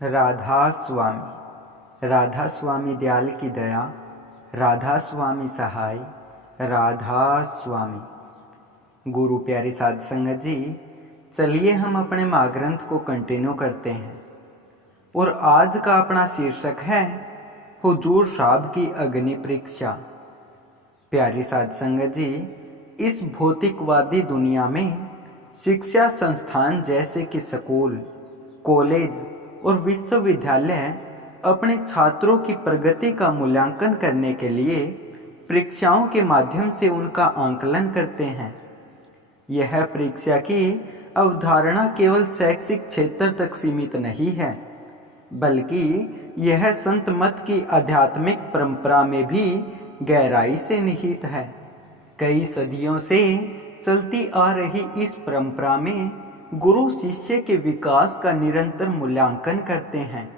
राधा स्वामी। राधा स्वामी दयाल की दया, राधा स्वामी सहाय, राधा स्वामी। गुरु प्यारी साध संगत जी, चलिए हम अपने महाग्रंथ को कंटिन्यू करते हैं। और आज का अपना शीर्षक है हुजूर साहब की अग्नि परीक्षा। प्यारी साध संगत जी, इस भौतिकवादी दुनिया में शिक्षा संस्थान जैसे कि स्कूल, कॉलेज और विश्वविद्यालय अपने छात्रों की प्रगति का मूल्यांकन करने के लिए परीक्षाओं के माध्यम से उनका आंकलन करते हैं। यह परीक्षा की अवधारणा केवल शैक्षिक क्षेत्र तक सीमित नहीं है, बल्कि यह संत मत की आध्यात्मिक परंपरा में भी गहराई से निहित है। कई सदियों से चलती आ रही इस परंपरा में गुरु शिष्य के विकास का निरंतर मूल्यांकन करते हैं।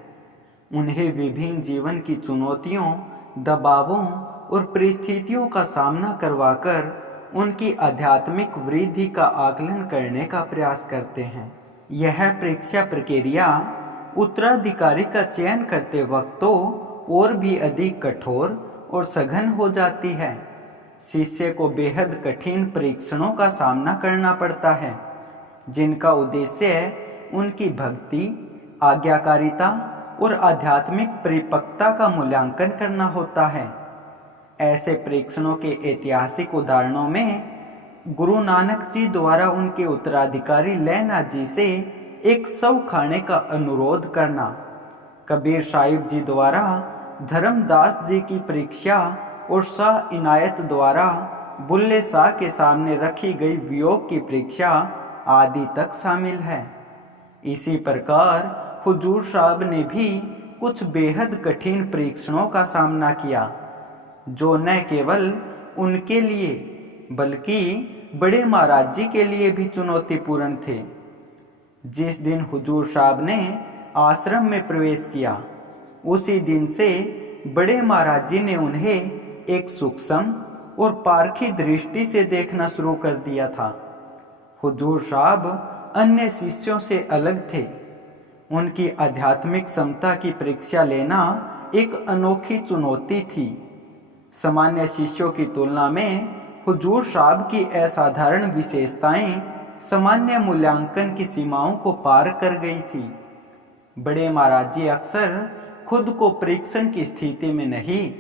उन्हें विभिन्न जीवन की चुनौतियों, दबावों और परिस्थितियों का सामना करवाकर उनकी आध्यात्मिक वृद्धि का आकलन करने का प्रयास करते हैं। यह परीक्षा प्रक्रिया उत्तराधिकारी का चयन करते वक्त तो और भी अधिक कठोर और सघन हो जाती है। शिष्य को बेहद कठिन परीक्षणों का सामना करना पड़ता है, जिनका उद्देश्य उनकी भक्ति, आज्ञाकारिता और आध्यात्मिक परिपक्वता का मूल्यांकन करना होता है। ऐसे परीक्षणों के ऐतिहासिक उदाहरणों में गुरु नानक जी द्वारा उनके उत्तराधिकारी लैना जी से एक शव खाने का अनुरोध करना, कबीर साहिब जी द्वारा धर्मदास जी की परीक्षा और शाह इनायत द्वारा बुल्ले शाह के सामने रखी गई वियोग की परीक्षा आदि तक शामिल है। इसी प्रकार हुजूर साहब ने भी कुछ बेहद कठिन परीक्षणों का सामना किया, जो न केवल उनके लिए बल्कि बड़े महाराज जी के लिए भी चुनौतीपूर्ण थे। जिस दिन हुजूर साहब ने आश्रम में प्रवेश किया, उसी दिन से बड़े महाराज जी ने उन्हें एक सूक्ष्म और पारखी दृष्टि से देखना शुरू कर दिया था। हुजूर साहब अन्य शिष्यों से अलग थे। उनकी आध्यात्मिक क्षमता की परीक्षा लेना एक अनोखी चुनौती थी। सामान्य शिष्यों की तुलना में हुजूर साहब की असाधारण विशेषताएं सामान्य मूल्यांकन की सीमाओं को पार कर गई थी। बड़े महाराज जी अक्सर खुद को परीक्षण की स्थिति में नहीं,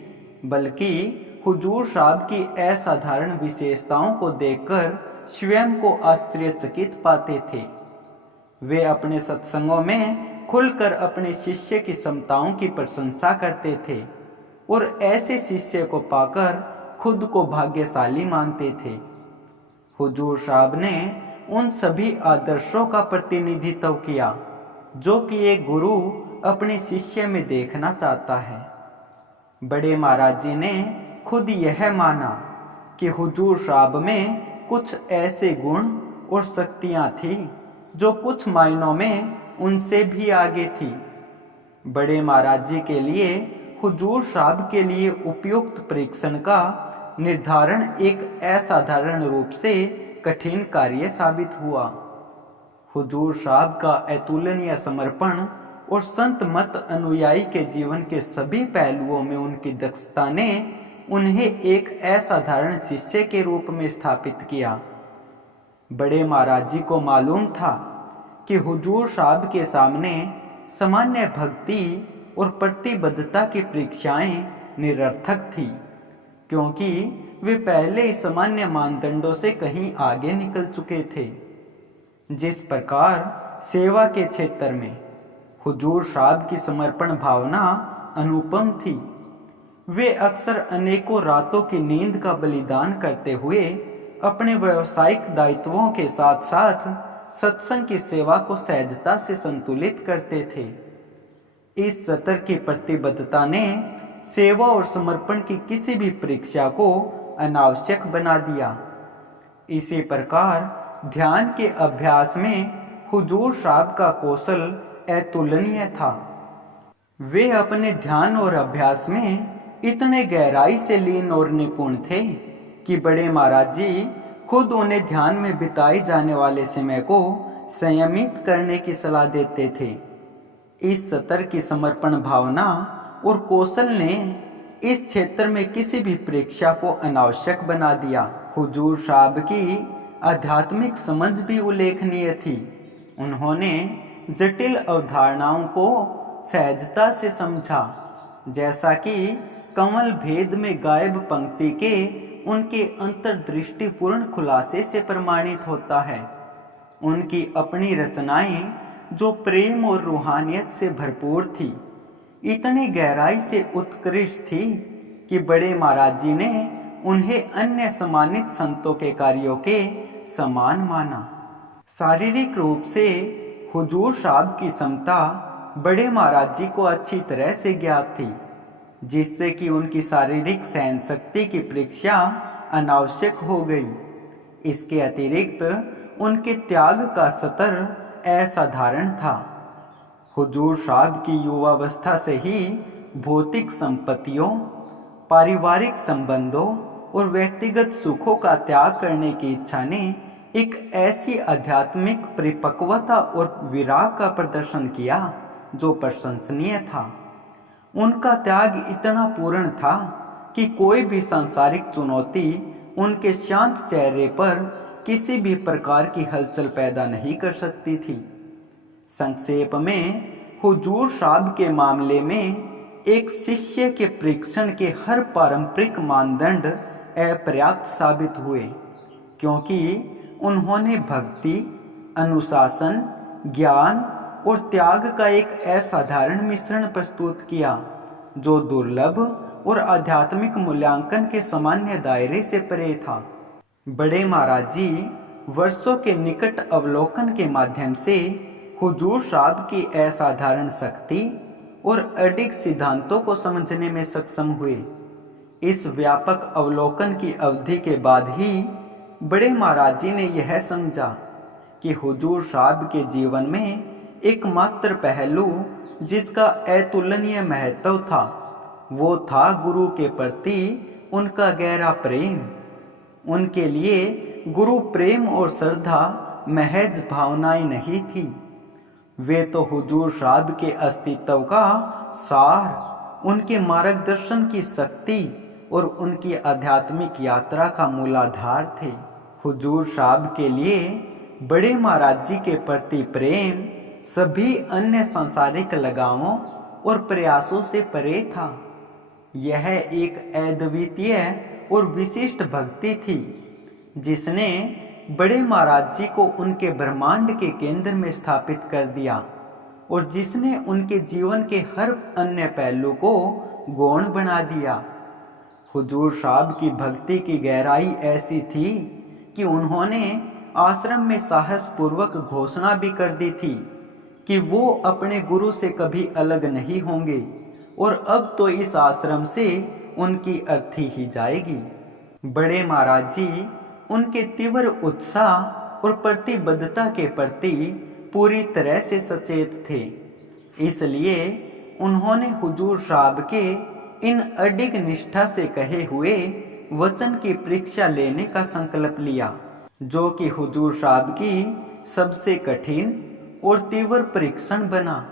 बल्कि हुजूर साहब की असाधारण विशेषताओं को देखकर स्वयं को आश्चर्यचकित पाते थे। वे अपने सत्संगों में खुलकर अपने शिष्य की क्षमताओं की प्रशंसा करते थे और ऐसे शिष्य को पाकर खुद को भाग्यशाली मानते थे। हुजूर साहब ने उन सभी आदर्शों का प्रतिनिधित्व किया जो कि एक गुरु अपने शिष्य में देखना चाहता है। बड़े महाराज जी ने खुद यह माना कि हुजूर साहब में कुछ ऐसे गुण और शक्तियां थी जो कुछ मायनों में उनसे भी आगे थी। बड़े महाराज जी के लिए हुजूर साहब के लिए उपयुक्त परीक्षण का निर्धारण एक असाधारण रूप से कठिन कार्य साबित हुआ। हुजूर साहब का अतुलनीय समर्पण और संत मत अनुयायी के जीवन के सभी पहलुओं में उनकी दक्षता ने उन्हें एक असाधारण शिष्य के रूप में स्थापित किया। बड़े महाराज जी को मालूम था कि हुजूर साहब के सामने सामान्य भक्ति और प्रतिबद्धता की परीक्षाएं निरर्थक थी, क्योंकि वे पहले ही सामान्य मानदंडों से कहीं आगे निकल चुके थे। जिस प्रकार सेवा के क्षेत्र में हुजूर साहब की समर्पण भावना अनुपम थी, वे अक्सर अनेकों रातों की नींद का बलिदान करते हुए अपने व्यावसायिक दायित्वों के साथ साथ सत्संग की सेवा को सहजता से संतुलित करते थे। इस स्तर की प्रतिबद्धता ने सेवा और समर्पण की किसी भी परीक्षा को अनावश्यक बना दिया। इसी प्रकार ध्यान के अभ्यास में हुजूर साहब का कौशल अतुलनीय था। वे अपने ध्यान और अभ्यास में इतने गहराई से लीन और निपुण थे कि बड़े महाराज जी खुद उन्हें ध्यान में बिताए जाने वाले समय को संयमित करने की सलाह देते थे। इस स्तर की समर्पण भावना और कौशल ने इस क्षेत्र में किसी भी परीक्षा को अनावश्यक बना दिया। हुजूर साहब की आध्यात्मिक समझ भी उल्लेखनीय थी। उन्होंने जटिल अवधारणाओं को सहजता से समझा, जैसा कि कमल भेद में गायब पंक्ति के उनके अंतर्दृष्टिपूर्ण खुलासे से प्रमाणित होता है। उनकी अपनी रचनाएं जो प्रेम और रूहानियत से भरपूर थी, इतनी गहराई से उत्कृष्ट थी कि बड़े महाराज जी ने उन्हें अन्य सम्मानित संतों के कार्यों के समान माना। शारीरिक रूप से हुजूर साहब की क्षमता बड़े महाराज जी को अच्छी तरह से ज्ञात थी, जिससे कि उनकी शारीरिक सहन शक्ति की परीक्षा अनावश्यक हो गई। इसके अतिरिक्त उनके त्याग का स्तर असाधारण था। हुजूर साहब की युवावस्था से ही भौतिक संपत्तियों, पारिवारिक संबंधों और व्यक्तिगत सुखों का त्याग करने की इच्छा ने एक ऐसी आध्यात्मिक परिपक्वता और विराग का प्रदर्शन किया जो प्रशंसनीय था। उनका त्याग इतना पूर्ण था कि कोई भी सांसारिक चुनौती उनके शांत चेहरे पर किसी भी प्रकार की हलचल पैदा नहीं कर सकती थी। संक्षेप में हुजूर साहब के मामले में एक शिष्य के परीक्षण के हर पारंपरिक मानदंड अपर्याप्त साबित हुए, क्योंकि उन्होंने भक्ति, अनुशासन, ज्ञान और त्याग का एक असाधारण मिश्रण प्रस्तुत किया जो दुर्लभ और आध्यात्मिक मूल्यांकन के सामान्य दायरे से परे था। बड़े महाराज जी वर्षों के निकट अवलोकन के माध्यम से हुजूर साहब की असाधारण शक्ति और अडिग सिद्धांतों को समझने में सक्षम हुए। इस व्यापक अवलोकन की अवधि के बाद ही बड़े महाराज जी ने यह समझा कि हुजूर साहब के जीवन में एकमात्र पहलू जिसका अतुलनीय महत्व था, वो था गुरु के प्रति उनका गहरा प्रेम। उनके लिए गुरु प्रेम और श्रद्धा महज भावनाएं नहीं थी, वे तो हुजूर साहब के अस्तित्व का सार, उनके मार्गदर्शन की शक्ति और उनकी आध्यात्मिक यात्रा का मूलाधार थे। हुजूर साहब के लिए बड़े महाराज जी के प्रति प्रेम सभी अन्य सांसारिक लगावों और प्रयासों से परे था। यह एक अद्वितीय और विशिष्ट भक्ति थी जिसने बड़े महाराज जी को उनके ब्रह्मांड के केंद्र में स्थापित कर दिया और जिसने उनके जीवन के हर अन्य पहलू को गौण बना दिया। हुजूर साहब की भक्ति की गहराई ऐसी थी कि उन्होंने आश्रम में साहस पूर्वक घोषणा भी कर दी थी कि वो अपने गुरु से कभी अलग नहीं होंगे और अब तो इस आश्रम से उनकी अर्थी ही जाएगी। बड़े महाराज जी उनके तीव्र उत्साह और प्रतिबद्धता के प्रति पूरी तरह से सचेत थे, इसलिए उन्होंने हुजूर साहब के इन अडिग निष्ठा से कहे हुए वचन की परीक्षा लेने का संकल्प लिया, जो कि हुजूर साहब की सबसे कठिन और तीव्र परीक्षण बना।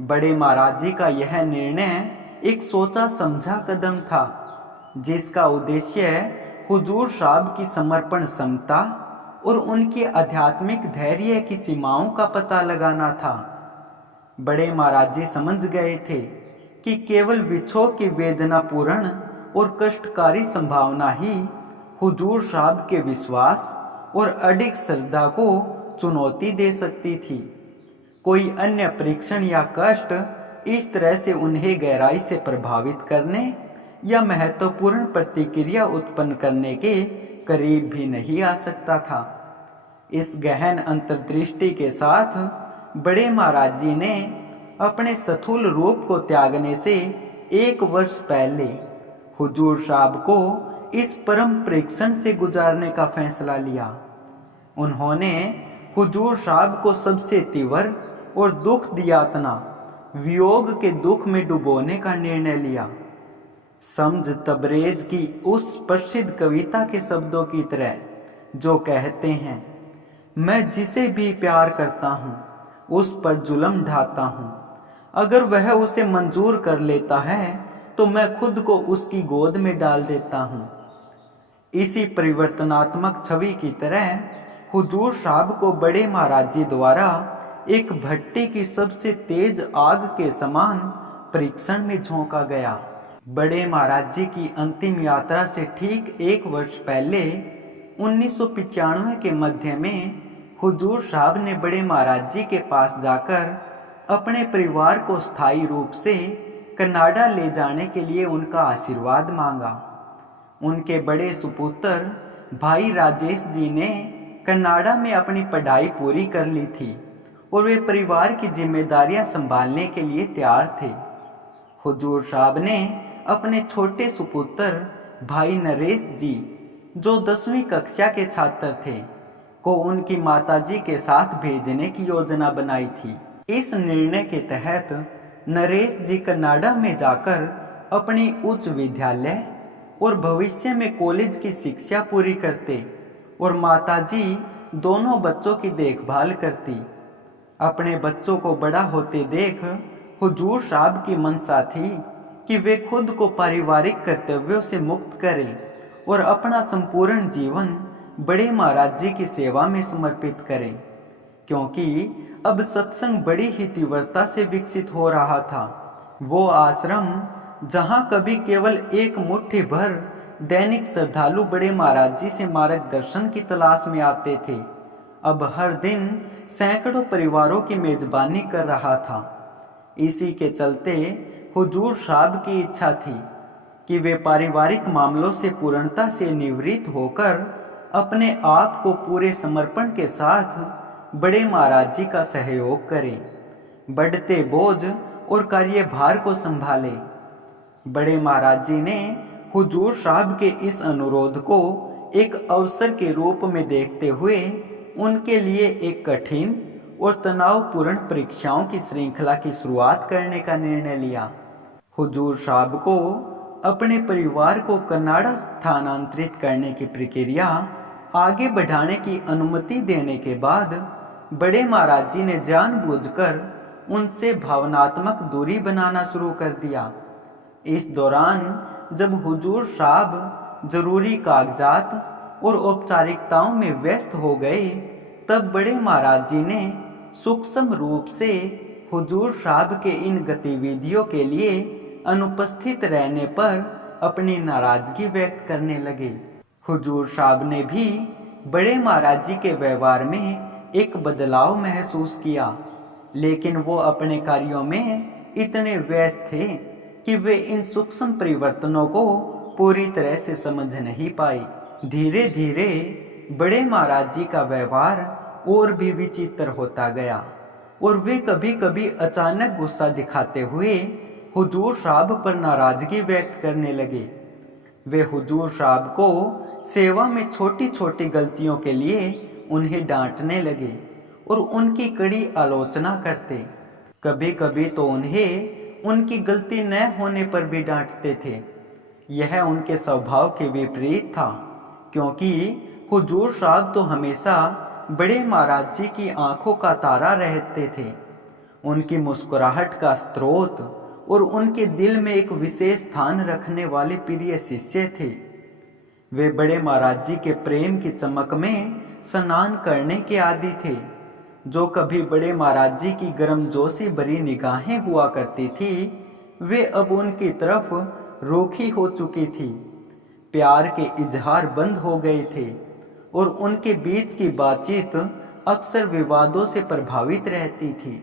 बड़े महाराज जी का यह निर्णय एक सोचा समझा कदम था, जिसका उद्देश्य हुजूर साहब की समर्पण क्षमता और उनके आध्यात्मिक धैर्य की सीमाओं का पता लगाना था। बड़े महाराज जी समझ गए थे कि केवल विछोह की वेदनापूर्ण और कष्टकारी संभावना ही हुजूर साहब के विश्वास और अडिग श्रद्धा को चुनौती दे सकती थी। कोई अन्य परीक्षण या कष्ट इस तरह से उन्हें गहराई से प्रभावित करने या महत्वपूर्ण प्रतिक्रिया उत्पन्न करने के करीब भी नहीं आ सकता था। इस गहन अंतर्दृष्टि के साथ बड़े महाराज जी ने अपने स्थूल रूप को त्यागने से 1 वर्ष पहले हुजूर साहब को इस परम परीक्षण से गुजारने का फैसला लिया। उन्होंने हुजूर साहब को सबसे तीव्र और दुख दियातना वियोग के दुख में डुबोने का निर्णय लिया। समझ तबरेज की उस प्रसिद्ध कविता के शब्दों की तरह, जो कहते हैं, मैं जिसे भी प्यार करता हूँ उस पर जुल्म ढाता हूँ, अगर वह उसे मंजूर कर लेता है तो मैं खुद को उसकी गोद में डाल देता हूँ। इसी परिवर्तनात्मक छवि की तरह हुजूर साहब को बड़े महाराज जी द्वारा एक भट्टी की सबसे तेज आग के समान परीक्षण में झोंका गया। बड़े महाराज जी की अंतिम यात्रा से ठीक 1 वर्ष पहले 1995 के मध्य में हुजूर साहब ने बड़े महाराज जी के पास जाकर अपने परिवार को स्थायी रूप से कनाडा ले जाने के लिए उनका आशीर्वाद मांगा। उनके बड़े सुपुत्र भाई राजेश जी ने कनाडा में अपनी पढ़ाई पूरी कर ली थी और वे परिवार की जिम्मेदारियां संभालने के लिए तैयार थे। हुजूर साहब ने अपने छोटे सुपुत्र भाई नरेश जी, जो 10वीं कक्षा के छात्र थे, को उनकी माताजी के साथ भेजने की योजना बनाई थी। इस निर्णय के तहत नरेश जी कनाडा में जाकर अपनी उच्च विद्यालय और भविष्य में कॉलेज की शिक्षा पूरी करते और माताजी दोनों बच्चों की देखभाल करती। अपने बच्चों को बड़ा होते देख हुजूर साहब की मंशा थी कि वे खुद को पारिवारिक कर्तव्यों से मुक्त करें और अपना संपूर्ण जीवन बड़े महाराज जी की सेवा में समर्पित करें, क्योंकि अब सत्संग बड़ी ही तीव्रता से विकसित हो रहा था। वो आश्रम जहां कभी केवल एक मुट्ठी भर दैनिक श्रद्धालु बड़े महाराज जी से मार्गदर्शन की तलाश में आते थे, अब हर दिन सैकड़ों परिवारों की मेजबानी कर रहा था। इसी के चलते हुजूर साहब की इच्छा थी कि वे पारिवारिक मामलों से पूर्णता से निवृत्त होकर अपने आप को पूरे समर्पण के साथ बड़े महाराज जी का सहयोग करें, बढ़ते बोझ और कार्यभार को संभाले। बड़े महाराज जी ने हुजूर साहब के इस अनुरोध को एक अवसर के रूप में देखते हुए उनके लिए एक कठिन और तनावपूर्ण परीक्षाओं की श्रृंखला की शुरुआत करने का निर्णय लिया। हुजूर साहब को अपने परिवार को कनाडा स्थानांतरित करने की प्रक्रिया आगे बढ़ाने की अनुमति देने के बाद बड़े महाराज जी ने जानबूझकर उनसे भावनात्मक दूरी बनाना शुरू कर दिया। इस दौरान जब हुजूर साहब जरूरी कागजात और औपचारिकताओं में व्यस्त हो गए, तब बड़े महाराज जी ने सूक्ष्म रूप से हुजूर साहब के इन गतिविधियों के लिए अनुपस्थित रहने पर अपनी नाराजगी व्यक्त करने लगे। हुजूर साहब ने भी बड़े महाराज जी के व्यवहार में एक बदलाव महसूस किया, लेकिन वो अपने कार्यों में इतने व्यस्त थे कि वे इन सूक्ष्म परिवर्तनों को पूरी तरह से समझ नहीं पाए। धीरे धीरे बड़े महाराज जी का व्यवहार और भी विचित्र होता गया और वे कभी कभी अचानक गुस्सा दिखाते हुए हुजूर साहब पर नाराजगी व्यक्त करने लगे। वे हुजूर साहब को सेवा में छोटी छोटी गलतियों के लिए उन्हें डांटने लगे और उनकी कड़ी आलोचना करते। कभी कभी तो उन्हें उनकी गलती न होने पर भी डांटते थे। यह उनके स्वभाव के विपरीत था, क्योंकि हुजूर साहब तो हमेशा बड़े महाराज जी की आंखों का तारा रहते थे, उनकी मुस्कुराहट का स्रोत और उनके दिल में एक विशेष स्थान रखने वाले प्रिय शिष्य थे। वे बड़े महाराज जी के प्रेम की चमक में स्नान करने के आदी थे। जो कभी बड़े महाराज जी की गर्मजोशी भरी निगाहें हुआ करती थी, वे अब उनकी तरफ रूखी हो चुकी थी। प्यार के इजहार बंद हो गए थे और उनके बीच की बातचीत अक्सर विवादों से प्रभावित रहती थी।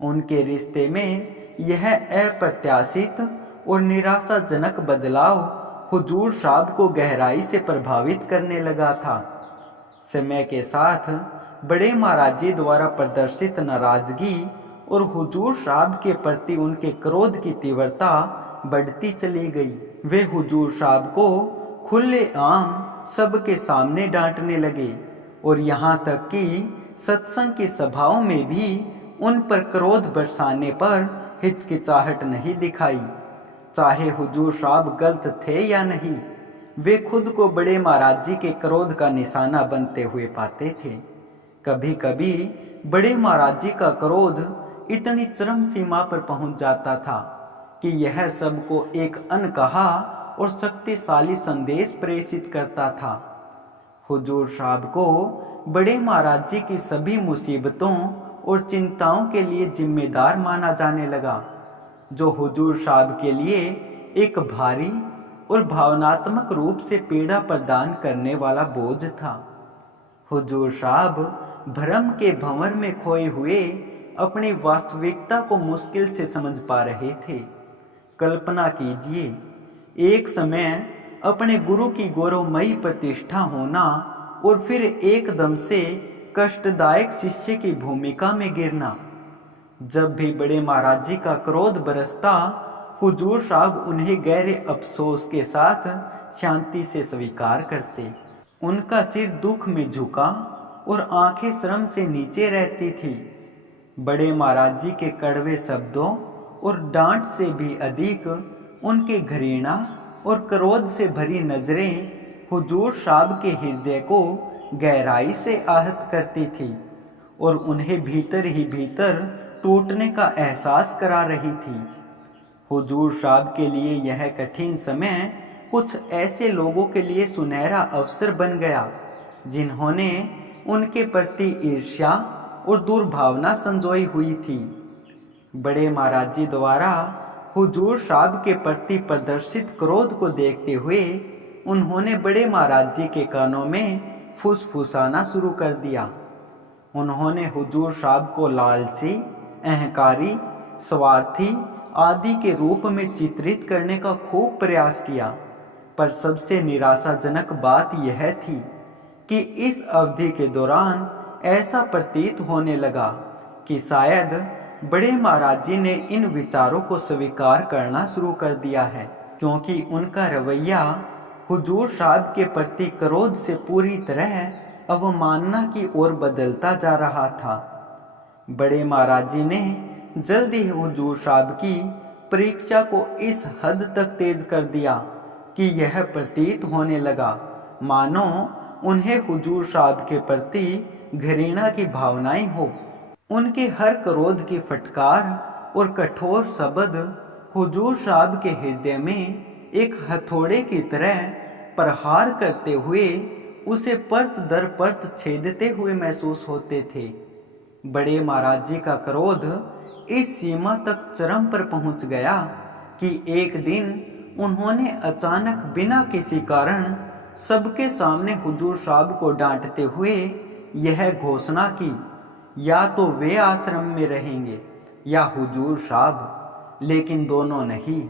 उनके रिश्ते में यह अप्रत्याशित और निराशाजनक बदलाव हुजूर साहब को गहराई से प्रभावित करने लगा था। समय के साथ बड़े महाराज जी द्वारा प्रदर्शित नाराजगी और हुजूर साहब के प्रति उनके क्रोध की तीव्रता बढ़ती चली गई। वे हुजूर साहब को खुलेआम सबके सामने डांटने लगे और यहाँ तक कि सत्संग की सभाओं में भी उन पर क्रोध बरसाने पर हिचकिचाहट नहीं दिखाई। चाहे हुजूर साहब गलत थे या नहीं, वे खुद को बड़े महाराज जी के क्रोध का निशाना बनते हुए पाते थे। कभी कभी बड़े महाराज जी का क्रोध इतनी चरम सीमा पर पहुंच जाता था कि यह सबको एक अनकहा और शक्तिशाली संदेश प्रेषित करता था। हुजूर साहब को बड़े महाराज जी की सभी मुसीबतों और चिंताओं के लिए जिम्मेदार माना जाने लगा, जो हुजूर साहब के लिए एक भारी और भावनात्मक रूप से पीड़ा प्रदान करने वाला बोझ था। हुजूर साहब भ्रम के भंवर में खोए हुए अपनी वास्तविकता को मुश्किल से समझ पा रहे थे। कल्पना कीजिए, एक समय अपने गुरु की गौरवमयी प्रतिष्ठा होना और फिर एकदम से कष्टदायक शिष्य की भूमिका में गिरना। जब भी बड़े महाराज जी का क्रोध बरसता, हुजूर साहब उन्हें गहरे अफसोस के साथ शांति से स्वीकार करते। उनका सिर दुख में झुका और आंखें शर्म से नीचे रहती थी। बड़े महाराज जी के कड़वे शब्दों और डांट से भी अधिक उनके घृणा और क्रोध से भरी नजरें हुजूर साहब के हृदय को गहराई से आहत करती थी और उन्हें भीतर ही भीतर टूटने का एहसास करा रही थी। हुजूर साहब के लिए यह कठिन समय कुछ ऐसे लोगों के लिए सुनहरा अवसर बन गया जिन्होंने उनके प्रति ईर्ष्या और दुर्भावना संजोई हुई थी। बड़े महाराज जी द्वारा हुजूर साहब के प्रति प्रदर्शित क्रोध को देखते हुए उन्होंने बड़े महाराज जी के कानों में फुसफुसाना शुरू कर दिया। उन्होंने हुजूर साहब को लालची, अहंकारी, स्वार्थी आदि के रूप में चित्रित करने का खूब प्रयास किया, पर सबसे निराशाजनक बात यह थी कि इस अवधि के दौरान ऐसा प्रतीत होने लगा कि शायद बड़े महाराज जी ने इन विचारों को स्वीकार करना शुरू कर दिया है, क्योंकि उनका रवैया हुजूर साहब के प्रति क्रोध से पूरी तरह अवमानना की ओर बदलता जा रहा था। बड़े महाराज जी ने जल्द ही हुजूर साहब की परीक्षा को इस हद तक तेज कर दिया कि यह प्रतीत होने लगा मानो उन्हें हुजूर साहब के प्रति घृणा की भावनाएं हो। उनके हर क्रोध की फटकार और कठोर शब्द हुजूर साहब के हृदय में एक हथौड़े की तरह प्रहार करते हुए उसे परत दर परत छेदते हुए महसूस होते थे। बड़े महाराज जी का क्रोध इस सीमा तक चरम पर पहुंच गया कि एक दिन उन्होंने अचानक बिना किसी कारण सबके सामने हुजूर साहब को डांटते हुए यह घोषणा की, या तो वे आश्रम में रहेंगे या हुजूर साहब, लेकिन दोनों नहीं।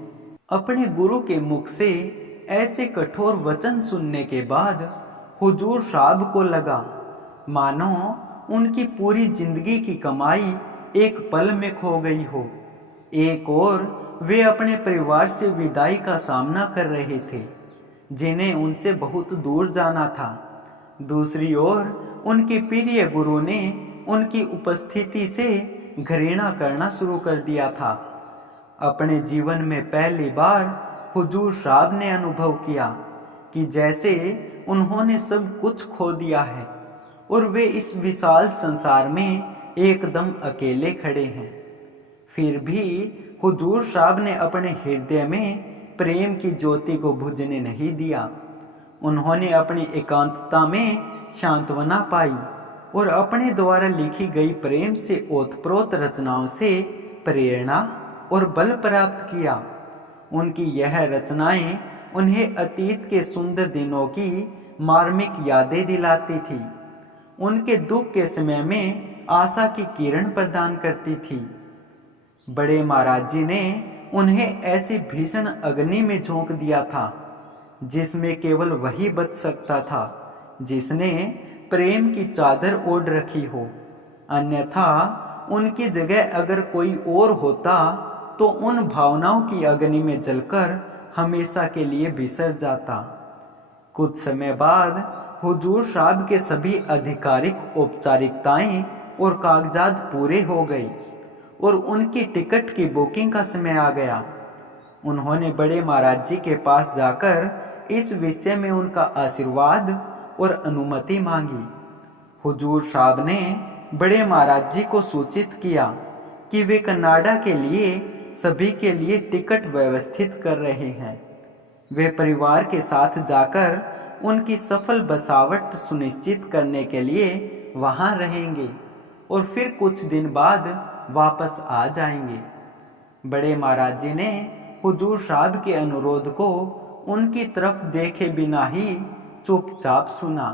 अपने गुरु के मुख से ऐसे कठोर वचन सुनने के बाद हुजूर साहब को लगा मानो उनकी पूरी जिंदगी की कमाई एक पल में खो गई हो। एक और वे अपने परिवार से विदाई का सामना कर रहे थे जिन्हें उनसे बहुत दूर जाना था। दूसरी ओर उनके प्रिय गुरु ने उनकी उपस्थिति से घृणा करना शुरू कर दिया था। अपने जीवन में पहली बार हुजूर साहब ने अनुभव किया कि जैसे उन्होंने सब कुछ खो दिया है और वे इस विशाल संसार में एकदम अकेले खड़े हैं। फिर भी हुजूर साहब ने अपने हृदय में प्रेम की ज्योति को बुझने नहीं दिया। उन्होंने अपनी एकांतता में सांत्वना पाई और अपने द्वारा लिखी गई प्रेम से ओतप्रोत रचनाओं से प्रेरणा और बल प्राप्त किया। उनकी यह रचनाएं उन्हें अतीत के सुंदर दिनों की मार्मिक यादें दिलाती थी, उनके दुख के समय में आशा की किरण प्रदान करती थी। बड़े महाराज जी ने उन्हें ऐसी भीषण अग्नि में झोंक दिया था जिसमें केवल वही बच सकता था जिसने प्रेम की चादर ओढ़ रखी हो, अन्यथा उनकी जगह अगर कोई और होता तो उन भावनाओं की अग्नि में जलकर हमेशा के लिए बिसर जाता। कुछ समय बाद हुजूर साहब के सभी आधिकारिक औपचारिकताएं और कागजात पूरे हो गए और उनकी टिकट की बुकिंग का समय आ गया। उन्होंने बड़े महाराज जी के पास जाकर इस विषय में उनका आशीर्वाद और अनुमति मांगी। हुजूर साहब ने बड़े महाराज जी को सूचित किया कि वे कनाडा के लिए सभी के लिए टिकट व्यवस्थित कर रहे हैं। वे परिवार के साथ जाकर उनकी सफल बसावट सुनिश्चित करने के लिए वहां रहेंगे और फिर कुछ दिन बाद वापस आ जाएंगे। बड़े महाराज जी ने हुजूर साहब के अनुरोध को उनकी तरफ देखे बिना ही चुपचाप सुना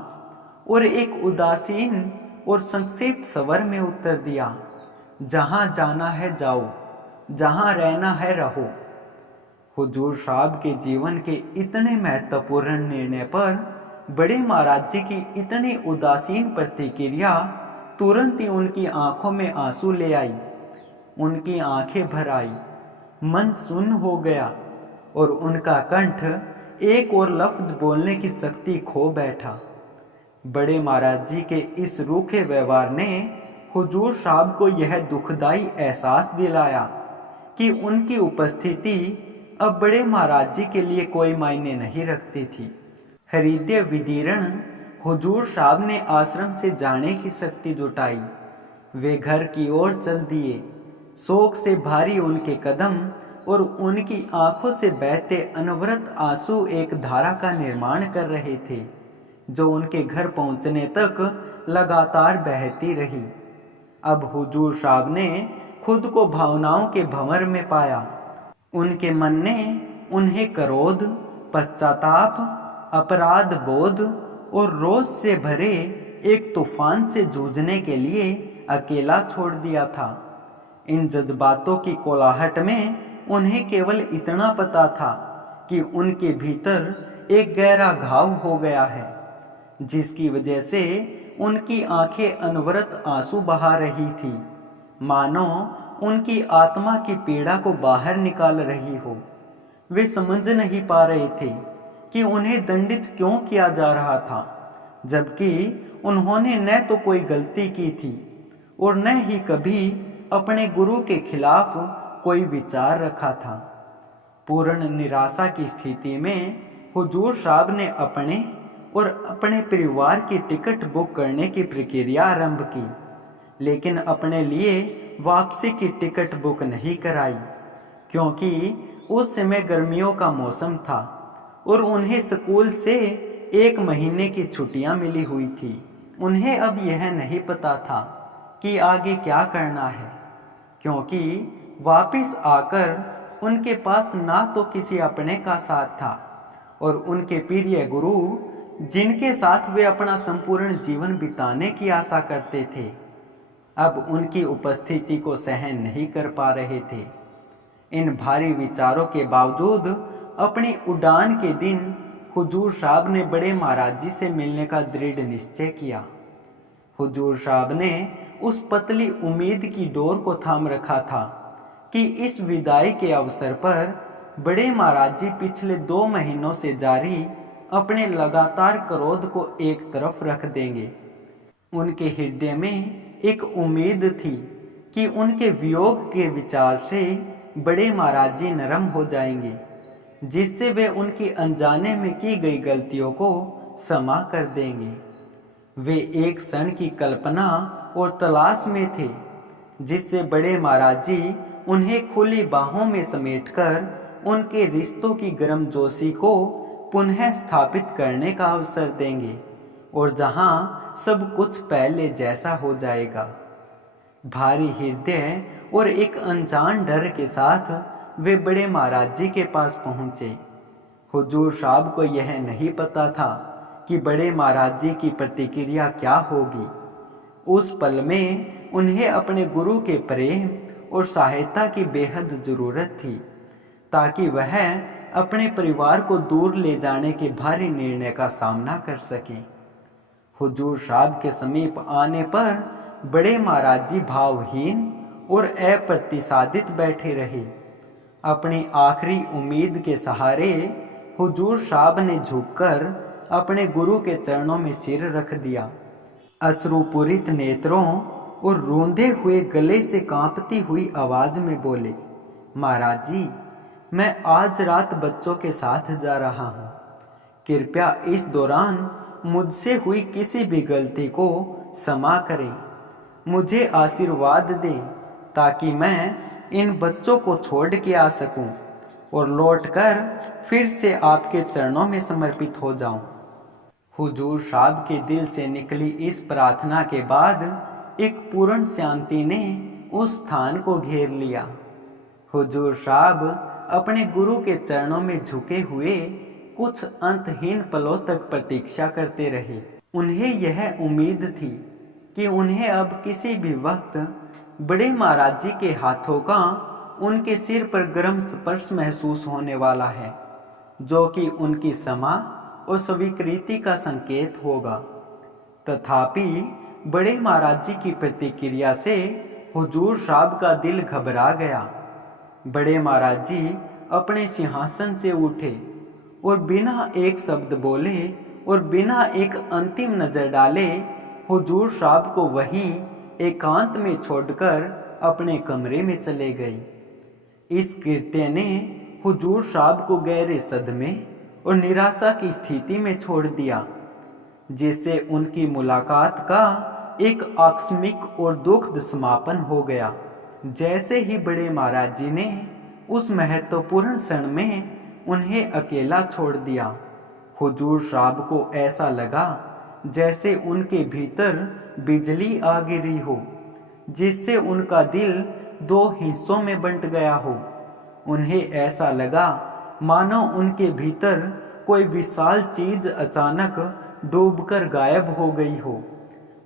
और एक उदासीन और संक्षिप्त स्वर में उत्तर दिया, जहां जाना है जाओ, जहां रहना है रहो। हुजूर साहब के जीवन के इतने महत्वपूर्ण निर्णय पर बड़े महाराज जी की इतनी उदासीन प्रतिक्रिया तुरंत ही उनकी आंखों में आंसू ले आई। उनकी आंखें भर आई, मन सुन्न हो गया और उनका कंठ एक और लफ्ज बोलने की शक्ति खो बैठा। बड़े महाराज जी के इस रूखे व्यवहार ने हुजूर साहब को यह दुखदाई एहसास दिलाया कि उनकी उपस्थिति अब बड़े महाराज जी के लिए कोई मायने नहीं रखती थी। हृदय विदीर्ण हुजूर साहब ने आश्रम से जाने की शक्ति जुटाई। वे घर की ओर चल दिए। शोक से भारी उनके कदम और उनकी आंखों से बहते अनवरत आंसू एक धारा का निर्माण कर रहे थे, जो उनके घर पहुंचने तक लगातार बहती रही। अब हुजूर साहब ने खुद को भावनाओं के भंवर में पाया। उनके मन ने उन्हें क्रोध, पश्चाताप, अपराध बोध और रोष से भरे एक तूफान से जूझने के लिए अकेला छोड़ दिया था। इन जज्बातों की कोलाहट में उन्हें केवल इतना पता था कि उनके भीतर एक गहरा घाव हो गया है, जिसकी वजह से उनकी आंखें अनवरत आंसू बहा रही थी, मानो उनकी आत्मा की पीड़ा को बाहर निकाल रही हो। वे समझ नहीं पा रहे थे कि उन्हें दंडित क्यों किया जा रहा था, जबकि उन्होंने न तो कोई गलती की थी और न ही कभी अपने गुरु के खिलाफ कोई विचार रखा था। पूर्ण निराशा की स्थिति में हुजूर साहब ने अपने और अपने परिवार की टिकट बुक करने की प्रक्रिया आरंभ की, लेकिन अपने लिए वापसी की टिकट बुक नहीं कराई, क्योंकि उस समय गर्मियों का मौसम था और उन्हें स्कूल से 1 महीने की छुट्टियां मिली हुई थी। उन्हें अब यह नहीं पता था कि आगे क्या करना है, क्योंकि वापस आकर उनके पास ना तो किसी अपने का साथ था और उनके प्रिय गुरु, जिनके साथ वे अपना संपूर्ण जीवन बिताने की आशा करते थे, अब उनकी उपस्थिति को सहन नहीं कर पा रहे थे। इन भारी विचारों के बावजूद अपनी उड़ान के दिन हुजूर साहब ने बड़े महाराज जी से मिलने का दृढ़ निश्चय किया। हुजूर साहब ने उस पतली उम्मीद की डोर को थाम रखा था कि इस विदाई के अवसर पर बड़े महाराज जी पिछले 2 महीनों से जारी अपने लगातार क्रोध को एक तरफ रख देंगे। उनके हृदय में एक उम्मीद थी कि उनके वियोग के विचार से बड़े महाराज जी नरम हो जाएंगे, जिससे वे उनकी अनजाने में की गई गलतियों को क्षमा कर देंगे। वे एक क्षण की कल्पना और तलाश में थे, जिससे बड़े महाराज जी उन्हें खुली बाहों में समेटकर उनके रिश्तों की गर्मजोशी को पुनः स्थापित करने का अवसर देंगे और जहां सब कुछ पहले जैसा हो जाएगा। भारी हृदय और एक अनजान डर के साथ वे बड़े महाराज जी के पास पहुंचे। हुजूर साहब को यह नहीं पता था कि बड़े महाराज जी की प्रतिक्रिया क्या होगी। उस पल में उन्हें अपने गुरु के प्रेम और सहायता की बेहद जरूरत थी, ताकि वह अपने परिवार को दूर ले जाने के भारी निर्णय का सामना कर सके। हुजूर साहब के समीप आने पर बड़े महाराज जी भावहीन और अप्रतिसादित बैठे रहे। अपनी आखिरी उम्मीद के सहारे हुजूर साहब ने झुककर अपने गुरु के चरणों में सिर रख दिया। अश्रुपूरित नेत्रों और रूंधे हुए गले से कांपती हुई आवाज में बोले, महाराज जी, मैं आज रात बच्चों के साथ जा रहा हूँ। कृपया इस दौरान मुझसे हुई किसी भी गलती को क्षमा करें। मुझे आशीर्वाद दें ताकि मैं इन बच्चों को छोड़ के आ सकूं और लौटकर फिर से आपके चरणों में समर्पित हो जाऊं। हुजूर साहब के दिल से निकली इस प्रार्थना के बाद एक पूर्ण शांति ने उस स्थान को घेर लिया। हुजूर साहब अपने गुरु के चरणों में झुके हुए कुछ अंतहीन पलों तक प्रतीक्षा करते रहे। उन्हें यह उम्मीद थी कि उन्हें अब किसी भी वक्त बड़े महाराज जी के हाथों का उनके सिर पर गर्म स्पर्श महसूस होने वाला है, जो कि उनकी क्षमा और स्वीकृति का संकेत होगा। तथापि बड़े महाराज जी की प्रतिक्रिया से हुजूर साहब का दिल घबरा गया। बड़े महाराज जी अपने सिंहासन से उठे और बिना एक शब्द बोले और बिना एक अंतिम नजर डाले हुजूर साहब को वहीं एकांत में छोड़कर अपने कमरे में चले गए। इस कृत्य ने हुजूर साहब को गहरे सदमे और निराशा की स्थिति में छोड़ दिया, जिससे उनकी मुलाकात का एक आकस्मिक और दुखद समापन हो गया। जैसे ही बड़े महाराज जी ने उस महत्वपूर्ण क्षण में उन्हें अकेला छोड़ दिया, हुजूर साहब को ऐसा लगा जैसे उनके भीतर बिजली आ गिरी हो, जिससे उनका दिल दो हिस्सों में बंट गया हो। उन्हें ऐसा लगा मानो उनके भीतर कोई विशाल चीज अचानक डूबकर गायब हो गई हो।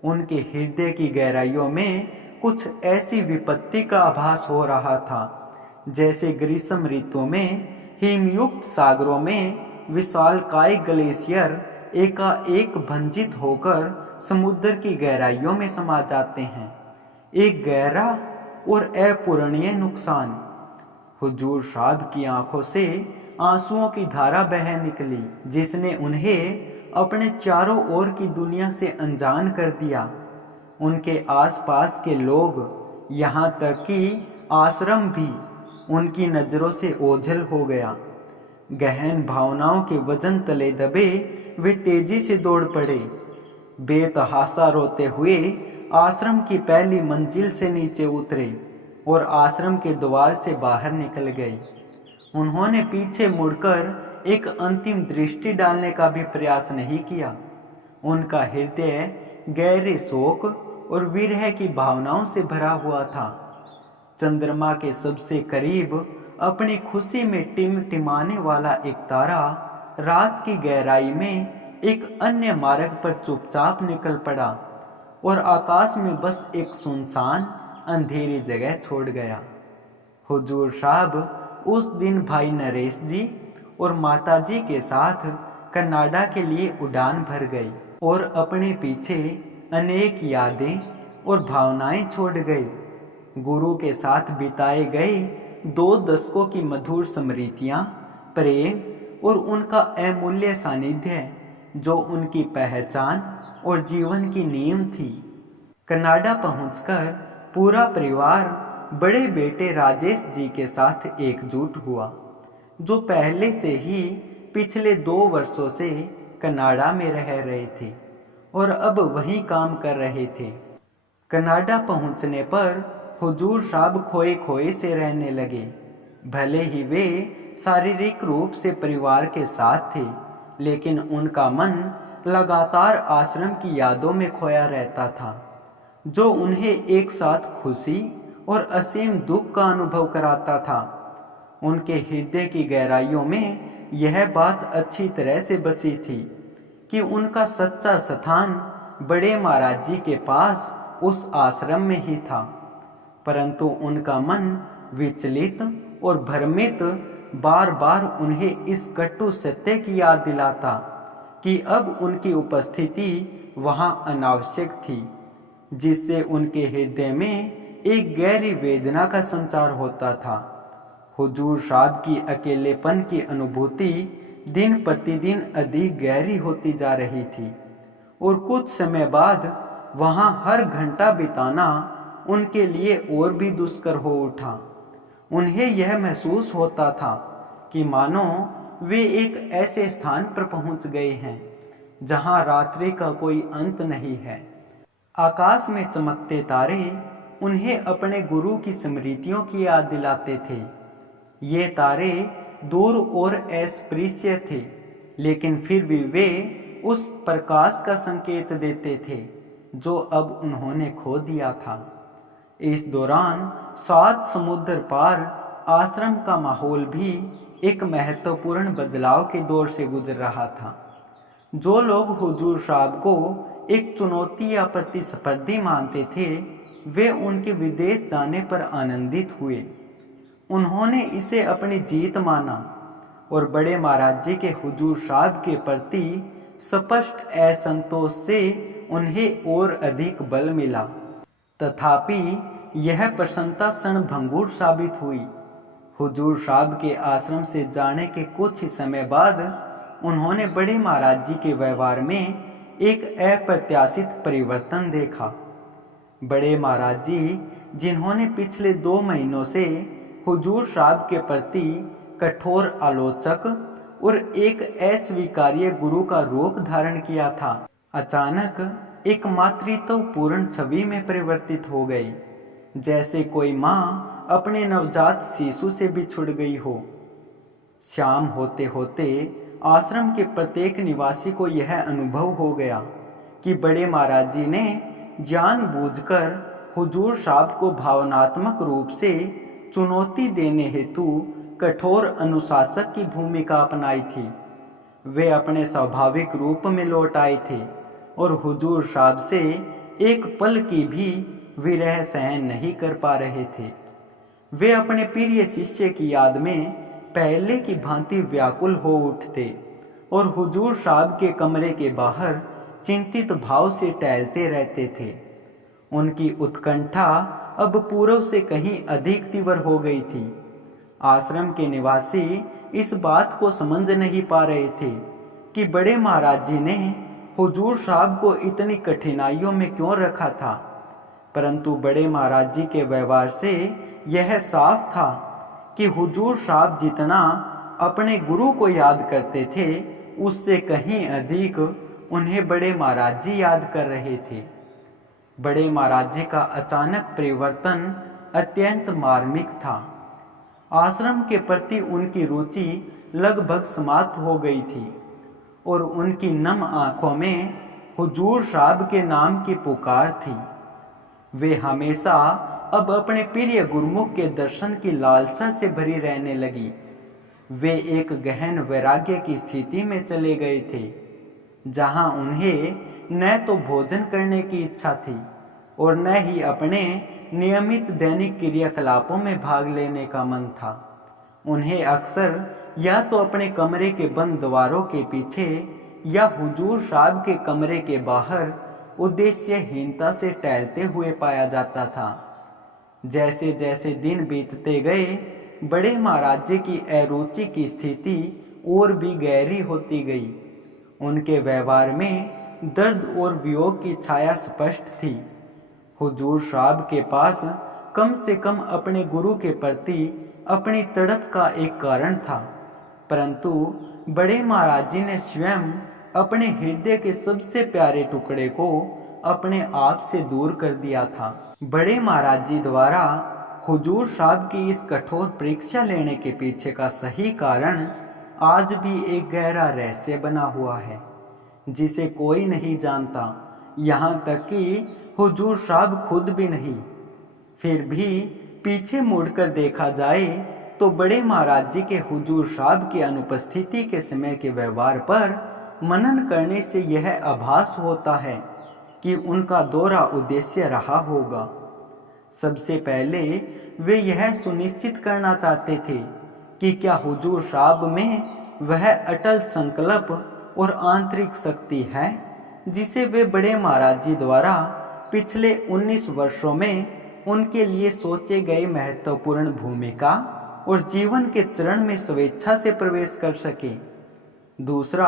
उनके हृदय की गहराइयों में कुछ ऐसी विपत्ति का आभास हो रहा था, जैसे ग्रीष्म ऋतु में हिमयुक्त सागरों में विशालकाय ग्लेशियर एकाएक भंजित होकर समुद्र की गहराइयों में समा जाते हैं। एक गहरा और अपूरणीय नुकसान। हुजूर साहब की आंखों से आंसुओं की धारा बह निकली, जिसने उन्हें अपने चारों ओर की दुनिया से अनजान कर दिया। उनके आसपास के लोग, यहाँ तक कि आश्रम भी उनकी नज़रों से ओझल हो गया। गहन भावनाओं के वजन तले दबे वे तेजी से दौड़ पड़े। बेतहाशा रोते हुए आश्रम की पहली मंजिल से नीचे उतरे और आश्रम के द्वार से बाहर निकल गए। उन्होंने पीछे मुड़कर एक अंतिम दृष्टि डालने का भी प्रयास नहीं किया। उनका हृदय गहरे शोक और विरह की भावनाओं से भरा हुआ था। चंद्रमा के सबसे करीब अपनी खुशी में टिमटिमाने वाला एक तारा रात की गहराई में एक अन्य मार्ग पर चुपचाप निकल पड़ा और आकाश में बस एक सुनसान अंधेरी जगह छोड़ गया। हुजूर साहब उस दिन भाई नरेश जी और माता जी के साथ कनाडा के लिए उड़ान भर गई और अपने पीछे अनेक यादें और भावनाएं छोड़ गए। गुरु के साथ बिताए गए 2 दशकों की मधुर स्मृतियाँ, प्रेम और उनका अमूल्य सानिध्य जो उनकी पहचान और जीवन की नींव थी। कनाडा पहुंचकर पूरा परिवार बड़े बेटे राजेश जी के साथ एकजुट हुआ, जो पहले से ही पिछले 2 वर्षों से कनाडा में रह रहे थे और अब वहीं काम कर रहे थे। कनाडा पहुंचने पर हुजूर साहब खोए खोए से रहने लगे। भले ही वे शारीरिक रूप से परिवार के साथ थे, लेकिन उनका मन लगातार आश्रम की यादों में खोया रहता था, जो उन्हें एक साथ खुशी और असीम दुख का अनुभव कराता था। उनके हृदय की गहराइयों में यह बात अच्छी तरह से बसी थी कि उनका सच्चा स्थान बड़े महाराज जी के पास उस आश्रम में ही था, परंतु उनका मन विचलित और भ्रमित बार बार उन्हें इस कटु सत्य की याद दिलाता कि अब उनकी उपस्थिति वहां अनावश्यक थी, जिससे उनके हृदय में एक गहरी वेदना का संचार होता था। हुजूर साहब की अकेलेपन की अनुभूति दिन प्रतिदिन अधिक गहरी होती जा रही थी और कुछ समय बाद वहां हर घंटा बिताना उनके लिए और भी दुष्कर हो उठा। उन्हें यह महसूस होता था कि मानो वे एक ऐसे स्थान पर पहुंच गए हैं जहां रात्रि का कोई अंत नहीं है। आकाश में चमकते तारे उन्हें अपने गुरु की स्मृतियों की याद दिलाते थे। ये तारे दूर और अस्पृश्य थे, लेकिन फिर भी वे उस प्रकाश का संकेत देते थे जो अब उन्होंने खो दिया था। इस दौरान 7 समुद्र पार आश्रम का माहौल भी एक महत्वपूर्ण बदलाव के दौर से गुजर रहा था। जो लोग हुजूर साहब को एक चुनौती या प्रतिस्पर्धी मानते थे, वे उनके विदेश जाने पर आनंदित हुए। उन्होंने इसे अपनी जीत माना और बड़े महाराज जी के हुजूर साहब के प्रति स्पष्ट असंतोष से उन्हें और अधिक बल मिला। तथापि यह प्रसन्नता क्षणभंगुर साबित हुई। हुजूर साहब के आश्रम से जाने के कुछ ही समय बाद उन्होंने बड़े महाराज जी के व्यवहार में एक अप्रत्याशित परिवर्तन देखा। बड़े महाराज जी, जिन्होंने पिछले 2 महीनों से हुजूर साहब के प्रति कठोर आलोचक और एक अस्वीकार्य गुरु का रूप धारण किया था, अचानक एक मातृत्वपूर्ण छवि में परिवर्तित हो गई, जैसे कोई माँ अपने नवजात शिशु से बिछुड़ गई हो। शाम होते होते आश्रम के प्रत्येक निवासी को यह अनुभव हो गया कि बड़े महाराज जी ने जानबूझकर हुजूर साहब को भावनात्मक रूप से चुनौती देने हेतु कठोर अनुशासक की भूमिका अपनाई थी। वे अपने स्वाभाविक रूप में लौट आए थे और हुजूर साहब से एक पल की भी विरह सहन नहीं कर पा रहे थे। वे अपने प्रिय शिष्य की याद में पहले की भांति व्याकुल हो उठते और हुजूर साहब के कमरे के बाहर चिंतित भाव से टहलते रहते थे। उनकी उत्कंठा अब पूर्व से कहीं अधिक तीव्र हो गई थी। आश्रम के निवासी इस बात को समझ नहीं पा रहे थे कि बड़े महाराज जी ने हुजूर साहब को इतनी कठिनाइयों में क्यों रखा था, परंतु बड़े महाराज जी के व्यवहार से यह साफ था कि हुजूर साहब जितना अपने गुरु को याद करते थे, उससे कहीं अधिक उन्हें बड़े महाराज जी याद कर रहे थे। बड़े महाराज जी का अचानक परिवर्तन अत्यंत मार्मिक था। आश्रम के प्रति उनकी रुचि लगभग समाप्त हो गई थी और उनकी नम आंखों में हुजूर साहब के नाम की पुकार थी। वे हमेशा अब अपने प्रिय गुरुमुख के दर्शन की लालसा से भरी रहने लगी। वे एक गहन वैराग्य की स्थिति में चले गए थे, जहां उन्हें न तो भोजन करने की इच्छा थी और न ही अपने नियमित दैनिक क्रियाकलापों में भाग लेने का मन था। उन्हें अक्सर या तो अपने कमरे के बंद द्वारों के पीछे या हुजूर साहब के कमरे के बाहर उद्देश्यहीनता से टहलते हुए पाया जाता था। जैसे जैसे दिन बीतते गए, बड़े महाराज जी की अरुचि की स्थिति और भी गहरी होती गई। उनके व्यवहार में दर्द और वियोग की छाया स्पष्ट थी। हुजूर साहब के पास कम से कम अपने गुरु के प्रति अपनी तड़प का एक कारण था, परंतु बड़े महाराज जी ने स्वयं अपने हृदय के सबसे प्यारे टुकड़े को अपने आप से दूर कर दिया था। बड़े महाराज जी द्वारा हुजूर साहब की इस कठोर परीक्षा लेने के पीछे का सही कारण आज भी एक गहरा रहस्य बना हुआ है, जिसे कोई नहीं जानता, यहाँ तक कि हुजूर साहब खुद भी नहीं। फिर भी पीछे मुड़कर देखा जाए तो बड़े महाराज जी के हुजूर साहब की अनुपस्थिति के समय के व्यवहार पर मनन करने से यह आभास होता है कि उनका दोहरा उद्देश्य रहा होगा। सबसे पहले वे यह सुनिश्चित करना चाहते थे कि क्या हुजूर साहब में वह अटल संकल्प और आंतरिक शक्ति है जिसे वे बड़े महाराज जी द्वारा पिछले 19 वर्षों में उनके लिए सोचे गए महत्वपूर्ण भूमिका और जीवन के चरण में स्वेच्छा से प्रवेश कर सके। दूसरा,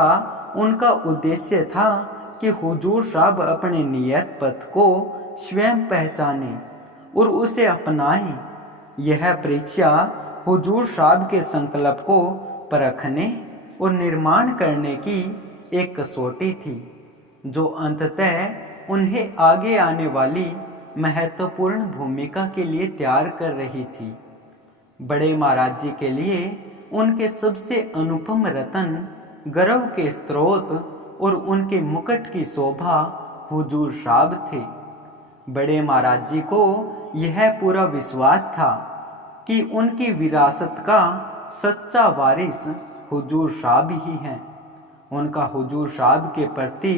उनका उद्देश्य था कि हुजूर साहब अपने नियत पथ को स्वयं पहचाने और उसे अपनाएं। यह परीक्षा हुजूर साहब के संकल्प को परखने और निर्माण करने की एक कसौटी थी, जो अंततः उन्हें आगे आने वाली महत्वपूर्ण भूमिका के लिए तैयार कर रही थी। बड़े महाराज जी के लिए उनके सबसे अनुपम रतन, गर्व के स्रोत और उनके मुकुट की शोभा हुजूर साहब थे। बड़े महाराज जी को यह पूरा विश्वास था कि उनकी विरासत का सच्चा वारिस हुजूर साहब ही हैं। उनका हुजूर साहब के प्रति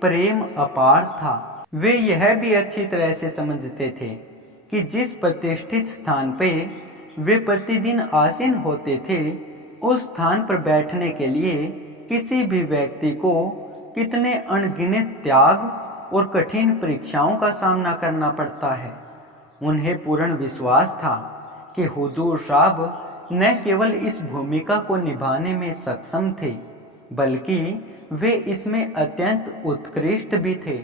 प्रेम अपार था। वे यह भी अच्छी तरह से समझते थे कि जिस प्रतिष्ठित स्थान पे वे प्रतिदिन आसीन होते थे, उस स्थान पर बैठने के लिए किसी भी व्यक्ति को कितने अनगिनत त्याग और कठिन परीक्षाओं का सामना करना पड़ता है। उन्हें पूर्ण विश्वास था कि हुजूर साहब न केवल इस भूमिका को निभाने में सक्षम थे, बल्कि वे इसमें अत्यंत उत्कृष्ट भी थे।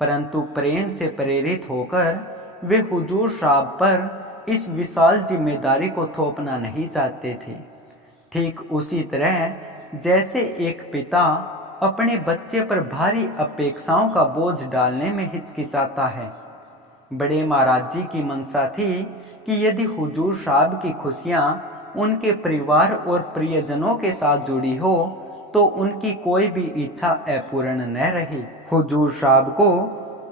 परंतु प्रेम से प्रेरित होकर वे हुजूर साहब पर इस विशाल जिम्मेदारी को थोपना नहीं चाहते थे। ठीक उसी तरह जैसे एक पिता अपने बच्चे पर भारी अपेक्षाओं का बोझ डालने में हिचकिचाता है। बड़े महाराज जी की मंशा थी कि यदि हुजूर साहब की खुशियाँ उनके परिवार और प्रियजनों के साथ जुड़ी हो तो उनकी कोई भी इच्छा अपूर्ण न रही। हुजूर साहब को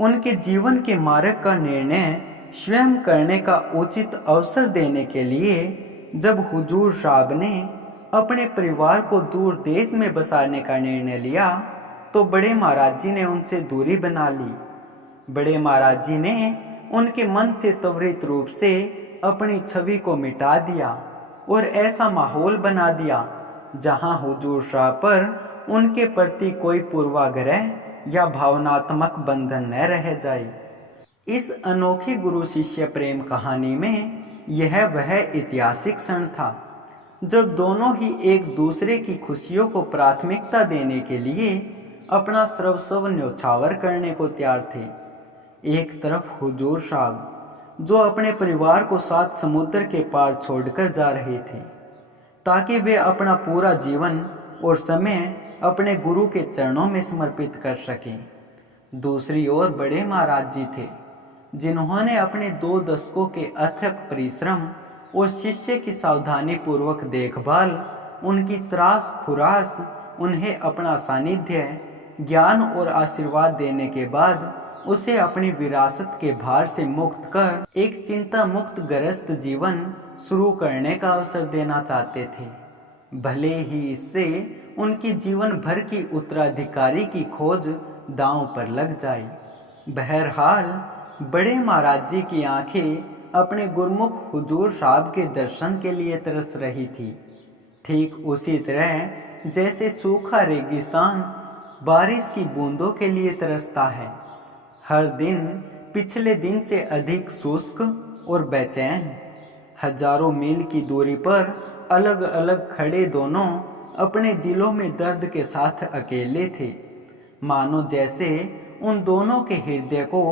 उनके जीवन के मार्ग का निर्णय स्वयं करने का उचित अवसर देने के लिए जब हुजूर साहब ने अपने परिवार को दूर देश में बसाने का निर्णय लिया तो बड़े महाराज जी ने उनसे दूरी बना ली। बड़े महाराज जी ने उनके मन से त्वरित रूप से अपनी छवि को मिटा दिया और ऐसा माहौल बना दिया जहां हुजूर साहब पर उनके प्रति कोई पूर्वाग्रह या भावनात्मक बंधन न रह जाए। इस अनोखी गुरु शिष्य प्रेम कहानी में यह वह ऐतिहासिक क्षण था जब दोनों ही एक दूसरे की खुशियों को प्राथमिकता देने के लिए अपना सर्वस्व न्यौछावर करने को तैयार थे। एक तरफ हुजूर साहब जो अपने परिवार को 7 समुद्र के पार छोड़कर जा रहे थे ताकि वे अपना पूरा जीवन और समय अपने गुरु के चरणों में समर्पित कर सकें। दूसरी ओर बड़े महाराज जी थे जिन्होंने अपने 2 दशकों के अथक परिश्रम और शिष्य की सावधानी पूर्वक देखभाल, उनकी त्रास खुरास, उन्हें अपना सानिध्य, ज्ञान और आशीर्वाद देने के बाद उसे अपनी विरासत के भार से मुक्त कर एक चिंता मुक्त ग्रस्त जीवन शुरू करने का अवसर देना चाहते थे, भले ही इससे उनकी जीवन भर की उत्तराधिकारी की खोज दांव पर लग जाए। बहरहाल बड़े महाराज जी की आंखें अपने गुरमुख हुजूर साहब के दर्शन के लिए तरस रही थी। ठीक उसी तरह जैसे सूखा रेगिस्तान बारिश की बूंदों के लिए तरसता है। हर दिन पिछले दिन से अधिक शुष्क और बेचैन। हजारों मील की दूरी पर अलग अलग खड़े दोनों अपने दिलों में दर्द के साथ अकेले थे, मानो जैसे उन दोनों के हृदय को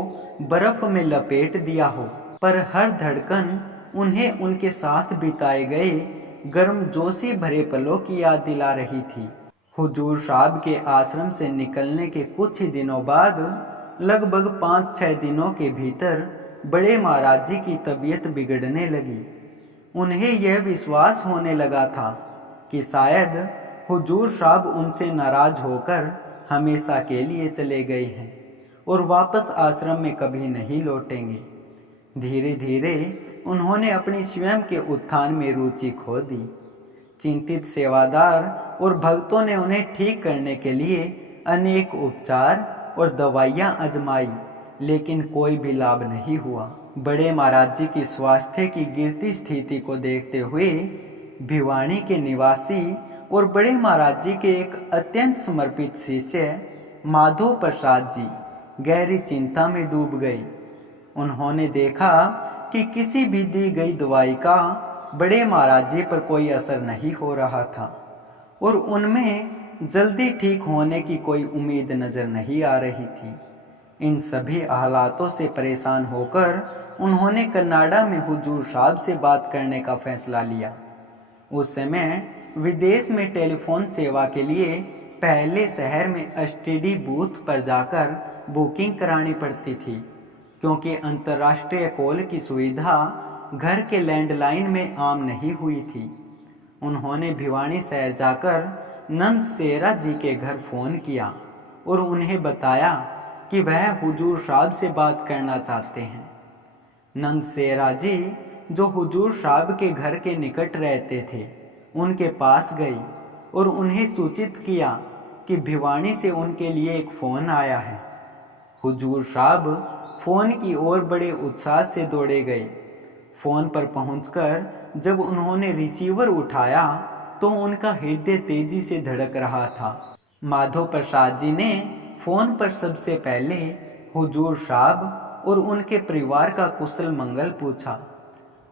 बर्फ में लपेट दिया हो। पर हर धड़कन उन्हें उनके साथ बिताए गए गर्मजोशी भरे पलों की याद दिला रही थी। हुजूर साहब के आश्रम से निकलने के कुछ ही दिनों बाद लगभग 5-6 दिनों के भीतर बड़े महाराज जी की तबीयत बिगड़ने लगी। उन्हें यह विश्वास होने लगा था कि शायद हुजूर साहब उनसे नाराज होकर हमेशा के लिए चले गए हैं और वापस आश्रम में कभी नहीं लौटेंगे। धीरे धीरे उन्होंने अपनी स्वयं के उत्थान में रुचि खो दी। चिंतित सेवादार और भक्तों ने उन्हें ठीक करने के लिए अनेक उपचार और दवाइयां आजमाई, लेकिन कोई भी लाभ नहीं हुआ। बड़े महाराज जी की स्वास्थ्य की गिरती स्थिति को देखते हुए भिवानी के निवासी और बड़े महाराज जी के एक अत्यंत समर्पित शिष्य माधव प्रसाद जी गहरी चिंता में डूब गए। उन्होंने देखा कि किसी भी दी गई दवाई का बड़े महाराज जी पर कोई असर नहीं हो रहा था और उनमें जल्दी ठीक होने की कोई उम्मीद नजर नहीं आ रही थी। इन सभी हालातों से परेशान होकर उन्होंने कनाडा में हुजूर साहब से बात करने का फैसला लिया। उस समय विदेश में टेलीफोन सेवा के लिए पहले शहर में एसटीडी बूथ पर जाकर बुकिंग करानी पड़ती थी, क्योंकि अंतर्राष्ट्रीय कॉल की सुविधा घर के लैंडलाइन में आम नहीं हुई थी। उन्होंने भिवानी शहर जाकर नंद सेरा जी के घर फ़ोन किया और उन्हें बताया कि वह हुजूर साहब से बात करना चाहते हैं। नंद सेरा जी, जो हुजूर साहब के घर के निकट रहते थे, उनके पास गई और उन्हें सूचित किया कि भिवानी से उनके लिए एक फ़ोन आया है। हुजूर साहब फ़ोन की ओर बड़े उत्साह से दौड़े गए। फ़ोन पर पहुंचकर जब उन्होंने रिसीवर उठाया तो उनका हृदय तेजी से धड़क रहा था। माधो प्रसाद जी ने फ़ोन पर सबसे पहले हुजूर साहब और उनके परिवार का कुशल मंगल पूछा।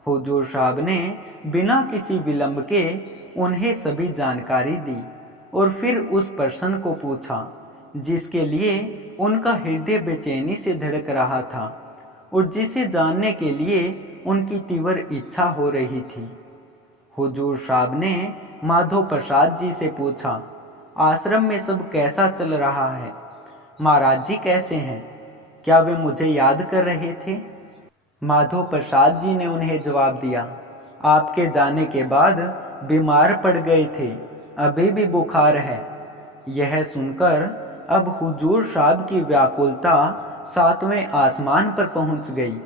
हुजूर साहब ने बिना किसी विलंब के उन्हें सभी जानकारी दी और फिर उस पर्सन को पूछा जिसके लिए उनका हृदय बेचैनी से धड़क रहा था और जिसे जानने के लिए उनकी तीव्र इच्छा हो रही थी। हुजूर साहब ने माधो प्रसाद जी से पूछा, आश्रम में सब कैसा चल रहा है? महाराज जी कैसे हैं? क्या वे मुझे याद कर रहे थे? माधो प्रसाद जी ने उन्हें जवाब दिया, आपके जाने के बाद बीमार पड़ गए थे, अभी भी बुखार है। यह सुनकर अब हुजूर साहब की व्याकुलता 7वें आसमान पर पहुंच गई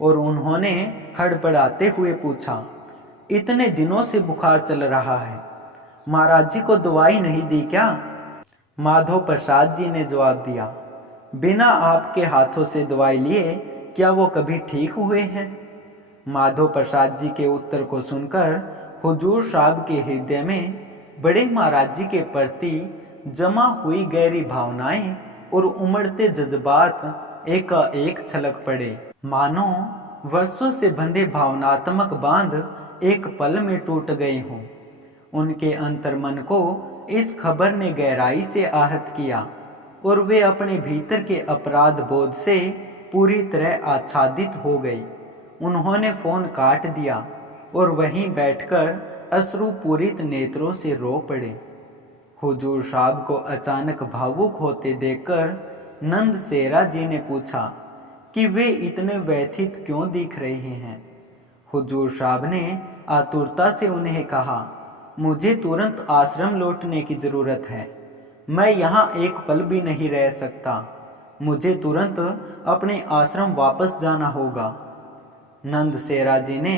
और उन्होंने हड़बड़ाते हुए पूछा, इतने दिनों से बुखार चल रहा है, महाराज जी को दवाई नहीं दी क्या? माधो प्रसाद जी ने जवाब दिया, बिना आपके हाथों से दवाई लिए क्या वो कभी ठीक हुए हैं? माधो प्रसाद जी के उत्तर को सुनकर हुजूर साहब के हृदय में बड़े महाराज जी के प्रति जमा हुई गहरी भावनाएं और उमड़ते जज्बात एकाएक छलक पड़े। मानो वर्षों से बंधे भावनात्मक बांध एक पल में टूट गए हों। उनके अंतर्मन को इस खबर ने गहराई से आहत किया और वे अपने भीतर के अपराध बोध से पूरी तरह आच्छादित हो गई। उन्होंने फ़ोन काट दिया और वहीं बैठकर अश्रुपूरित नेत्रों से रो पड़े। हुजूर साहब को अचानक भावुक होते देखकर नंद सेरा जी ने पूछा कि वे इतने व्यथित क्यों दिख रहे हैं। हुजूर साहब ने आतुरता से उन्हें कहा, मुझे तुरंत आश्रम लौटने की ज़रूरत है, मैं यहाँ एक पल भी नहीं रह सकता, मुझे तुरंत अपने आश्रम वापस जाना होगा। नंद सेरा जी ने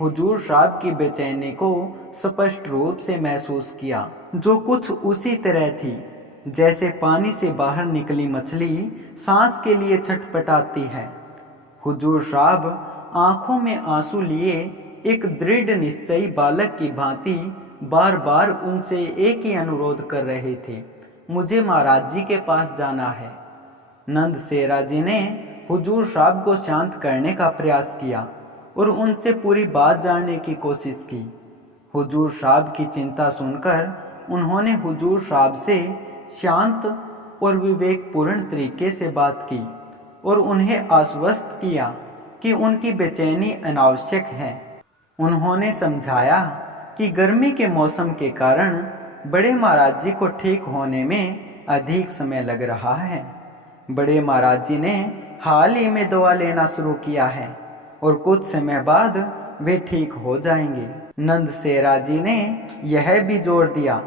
हुजूर साहब की बेचैनी को स्पष्ट रूप से महसूस किया, जो कुछ उसी तरह थी जैसे पानी से बाहर निकली मछली सांस के लिए छटपटाती है। हुजूर साहब आंखों में आंसू लिए एक दृढ़ निश्चयी बालक की भांति बार बार उनसे एक ही अनुरोध कर रहे थे, मुझे महाराज जी के पास जाना है। नंद सेरा जी ने हुजूर साहब को शांत करने का प्रयास किया और उनसे पूरी बात जानने की कोशिश की। हुजूर साहब की चिंता सुनकर उन्होंने हुजूर साहब से शांत और विवेकपूर्ण तरीके से बात की और उन्हें आश्वस्त किया कि उनकी बेचैनी अनावश्यक है। उन्होंने समझाया कि गर्मी के मौसम के कारण बड़े महाराज जी को ठीक होने में अधिक समय लग रहा है। बड़े महाराज जी ने हाल ही में दवा लेना शुरू किया है और कुछ समय बाद वे ठीक हो जाएंगे। नंद सेरा जी ने यह भी जोर दिया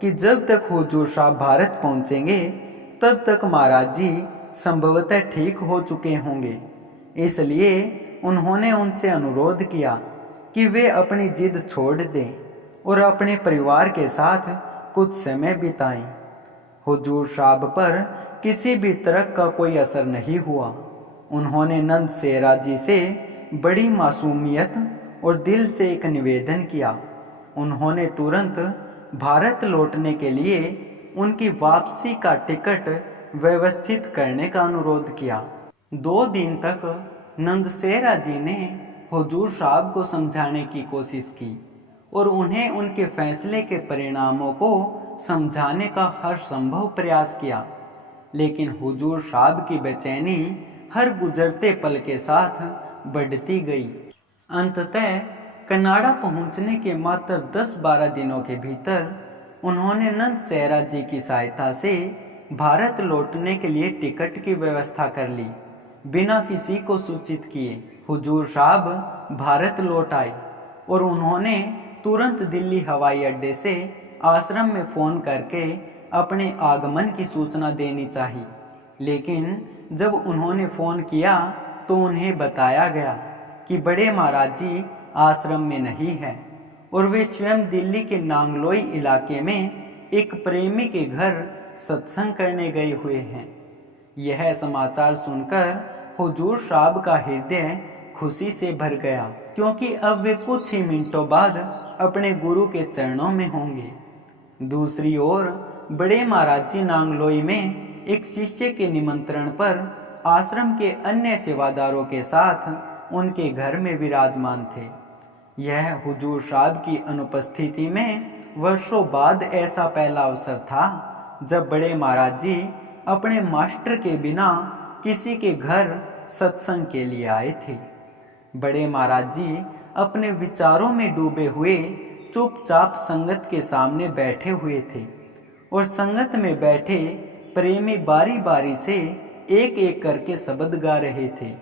कि जब तक हुजूर साहब भारत पहुंचेंगे तब तक महाराज जी संभवतः ठीक हो चुके होंगे। इसलिए उन्होंने उनसे अनुरोध किया कि वे अपनी जिद छोड़ दें और अपने परिवार के साथ कुछ समय बिताएं। हुजूर साहब पर किसी भी तरह का कोई असर नहीं हुआ। उन्होंने नंद सेरा जी से बड़ी मासूमियत और दिल से एक निवेदन किया। उन्होंने तुरंत भारत लौटने के लिए उनकी वापसी का टिकट व्यवस्थित करने का अनुरोध किया। 2 दिन तक नंद सेरा जी ने हुजूर साहब को समझाने की कोशिश की और उन्हें उनके फैसले के परिणामों को समझाने का हर संभव प्रयास किया, लेकिन हुजूर साहब की बेचैनी हर गुजरते पल के साथ बढ़ती गई। अंततः कनाडा पहुंचने के मात्र 10-12 दिनों के भीतर उन्होंने नंद सेरा जी की सहायता से भारत लौटने के लिए टिकट की व्यवस्था कर ली। बिना किसी को सूचित किए हुजूर साहब भारत लौट आए और उन्होंने तुरंत दिल्ली हवाई अड्डे से आश्रम में फ़ोन करके अपने आगमन की सूचना देनी चाहिए। लेकिन जब उन्होंने फ़ोन किया तो उन्हें बताया गया कि बड़े महाराज जी आश्रम में नहीं है और वे स्वयं दिल्ली के नांगलोई इलाके में एक प्रेमी के घर सत्संग करने गए हुए हैं। यह समाचार सुनकर हुजूर साहब का हृदय खुशी से भर गया, क्योंकि अब वे कुछ ही मिनटों बाद अपने गुरु के चरणों में होंगे। दूसरी ओर बड़े महाराज जी नांगलोई में एक शिष्य के निमंत्रण पर आश्रम के अन्य सेवादारों के साथ उनके घर में विराजमान थे। यह हुजूर साहब की अनुपस्थिति में वर्षों बाद ऐसा पहला अवसर था जब बड़े महाराज जी अपने मास्टर के बिना किसी के घर सत्संग के लिए आए थे। बड़े महाराज जी अपने विचारों में डूबे हुए चुपचाप संगत के सामने बैठे हुए थे और संगत में बैठे प्रेमी बारी बारी से एक एक करके शब्द गा रहे थे।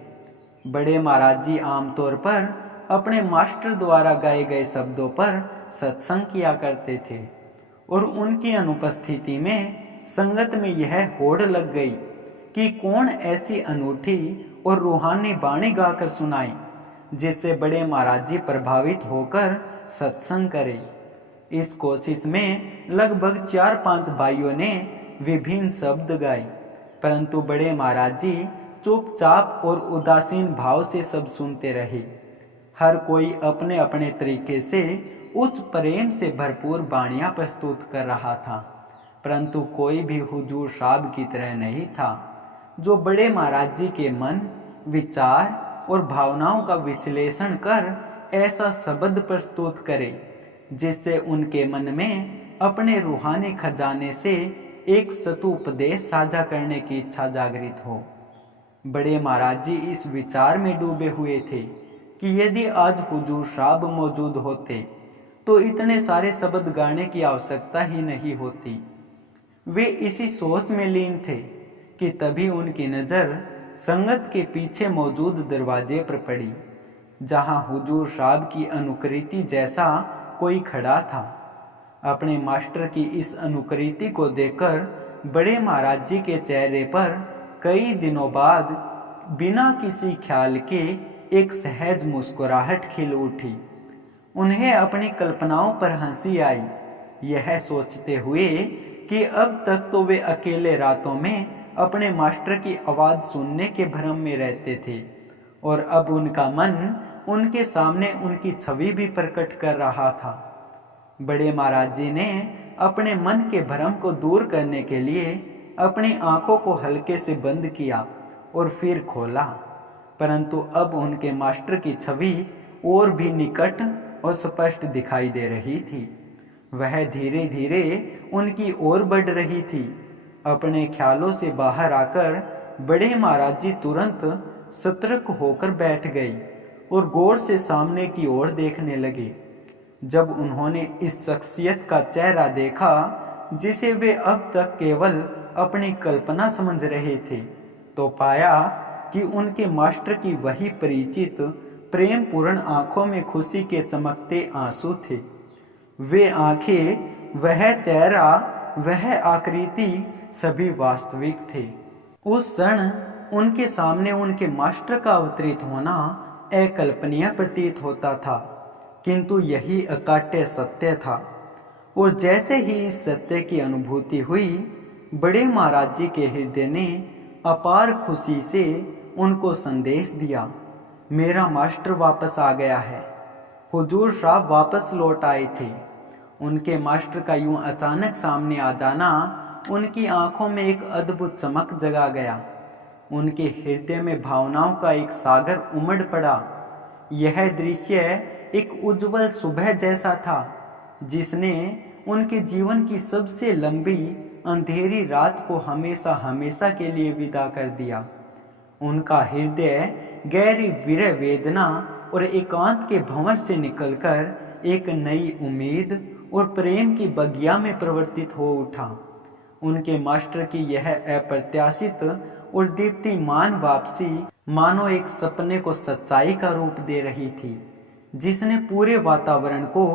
बड़े महाराज जी आमतौर पर अपने मास्टर द्वारा गाए गए शब्दों पर सत्संग किया करते थे और उनकी अनुपस्थिति में संगत में यह होड़ लग गई कि कौन ऐसी अनूठी और रूहानी बाणी गाकर सुनाए जिससे बड़े महाराज जी प्रभावित होकर सत्संग करें। इस कोशिश में लगभग 4-5 भाइयों ने विभिन्न शब्द गाए, परंतु बड़े महाराज जी चुपचाप और उदासीन भाव से सब सुनते रहे। हर कोई अपने अपने तरीके से उच्च प्रेम से भरपूर बाणियां प्रस्तुत कर रहा था, परंतु कोई भी हुजूर साहब की तरह नहीं था जो बड़े महाराज जी के मन, विचार और भावनाओं का विश्लेषण कर ऐसा शब्द प्रस्तुत करे जिससे उनके मन में अपने रूहानी खजाने से एक सतु उपदेश साझा करने की इच्छा जागृत हो। बड़े महाराज जी इस विचार में डूबे हुए थे कि यदि आज हुजूर साहब मौजूद होते तो इतने सारे शब्द गाने की आवश्यकता ही नहीं होती। वे इसी सोच में लीन थे कि तभी उनकी नज़र संगत के पीछे मौजूद दरवाजे पर पड़ी, जहां हुजूर साहब की अनुकृति जैसा कोई खड़ा था। अपने मास्टर की इस अनुकृति को देखकर बड़े महाराज जी के चेहरे पर कई दिनों बाद बिना किसी ख्याल के एक सहज मुस्कुराहट खिल उठी। उन्हें अपनी कल्पनाओं पर हंसी आई, यह सोचते हुए कि अब तक तो वे अकेले रातों में अपने मास्टर की आवाज़ सुनने के भ्रम में रहते थे और अब उनका मन उनके सामने उनकी छवि भी प्रकट कर रहा था। बड़े महाराज जी ने अपने मन के भ्रम को दूर करने के लिए अपनी आंखों को हल्के से बंद किया और फिर खोला, परंतु अब उनके मास्टर की छवि और भी निकट और स्पष्ट दिखाई दे रही थी। वह धीरे धीरे उनकी ओर बढ़ रही थी। अपने ख्यालों से बाहर आकर बड़े महाराज जी तुरंत सतर्क होकर बैठ गई और गौर से सामने की ओर देखने लगे। जब उन्होंने इस शख्सियत का चेहरा देखा जिसे वे अब तक केवल अपनी कल्पना समझ रहे थे, तो पाया कि उनके मास्टर की वही परिचित प्रेम पूर्ण आंखों में खुशी के चमकते आंसू थे। वे आंखें, वह चेहरा, वह आकृति सभी वास्तविक थे। उस क्षण उनके सामने उनके मास्टर का अवतरित होना अकल्पनीय प्रतीत होता था, किंतु यही अकाट्य सत्य था। और जैसे ही इस सत्य की अनुभूति हुई, बड़े महाराज जी के हृदय ने अपार खुशी से उनको संदेश दिया, मेरा मास्टर वापस आ गया है। हुजूर साहब वापस लौट आए थे। उनके मास्टर का यूं अचानक सामने आ जाना उनकी आंखों में एक अद्भुत चमक जगा गया। उनके हृदय में भावनाओं का एक सागर उमड़ पड़ा। यह दृश्य एक उज्जवल सुबह जैसा था जिसने उनके जीवन की सबसे लंबी अंधेरी रात को हमेशा हमेशा के लिए विदा कर दिया। उनका हृदय गहरी विरह वेदना और एकांत के भंवर से निकलकर एक नई उम्मीद और प्रेम की बगिया में परिवर्तित हो उठा। उनके मास्टर की यह अप्रत्याशित और दीप्तिमान वापसी मानो एक सपने को सच्चाई का रूप दे रही थी, जिसने पूरे वातावरण को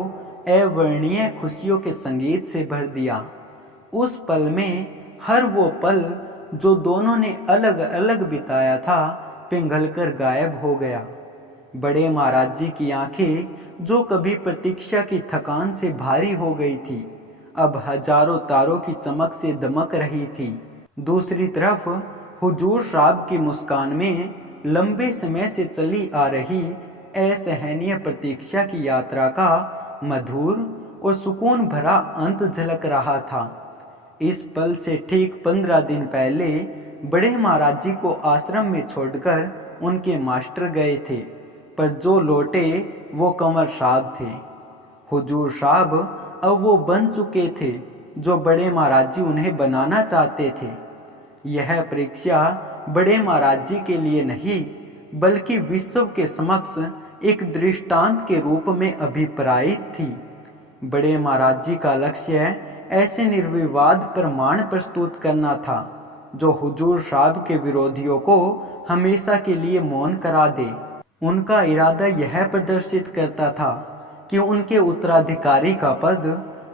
अवर्णनीय खुशियों के संगीत से भर दिया। उस पल में हर वो पल जो दोनों ने अलग अलग बिताया था पिघलकर गायब हो गया। बड़े महाराज जी की आंखें जो कभी प्रतीक्षा की थकान से भारी हो गई थी, अब हजारों तारों की चमक से दमक रही थी। दूसरी तरफ हुजूर साहब की मुस्कान में लंबे समय से चली आ रही असहनीय प्रतीक्षा की यात्रा का मधुर और सुकून भरा अंत झलक रहा था। इस पल से ठीक 15 दिन पहले बड़े महाराज जी को आश्रम में छोड़कर उनके मास्टर गए थे, पर जो लौटे वो कंवर साहब थे। हुजूर साहब अब वो बन चुके थे जो बड़े महाराज जी उन्हें बनाना चाहते थे। यह परीक्षा बड़े महाराज जी के लिए नहीं बल्कि विश्व के समक्ष एक दृष्टांत के रूप में अभिप्रायित थी। बड़े महाराज जी का लक्ष्य ऐसे निर्विवाद प्रमाण प्रस्तुत करना था जो हुजूर साहब के विरोधियों को हमेशा के लिए मौन करा दे। उनका इरादा यह प्रदर्शित करता था कि उनके उत्तराधिकारी का पद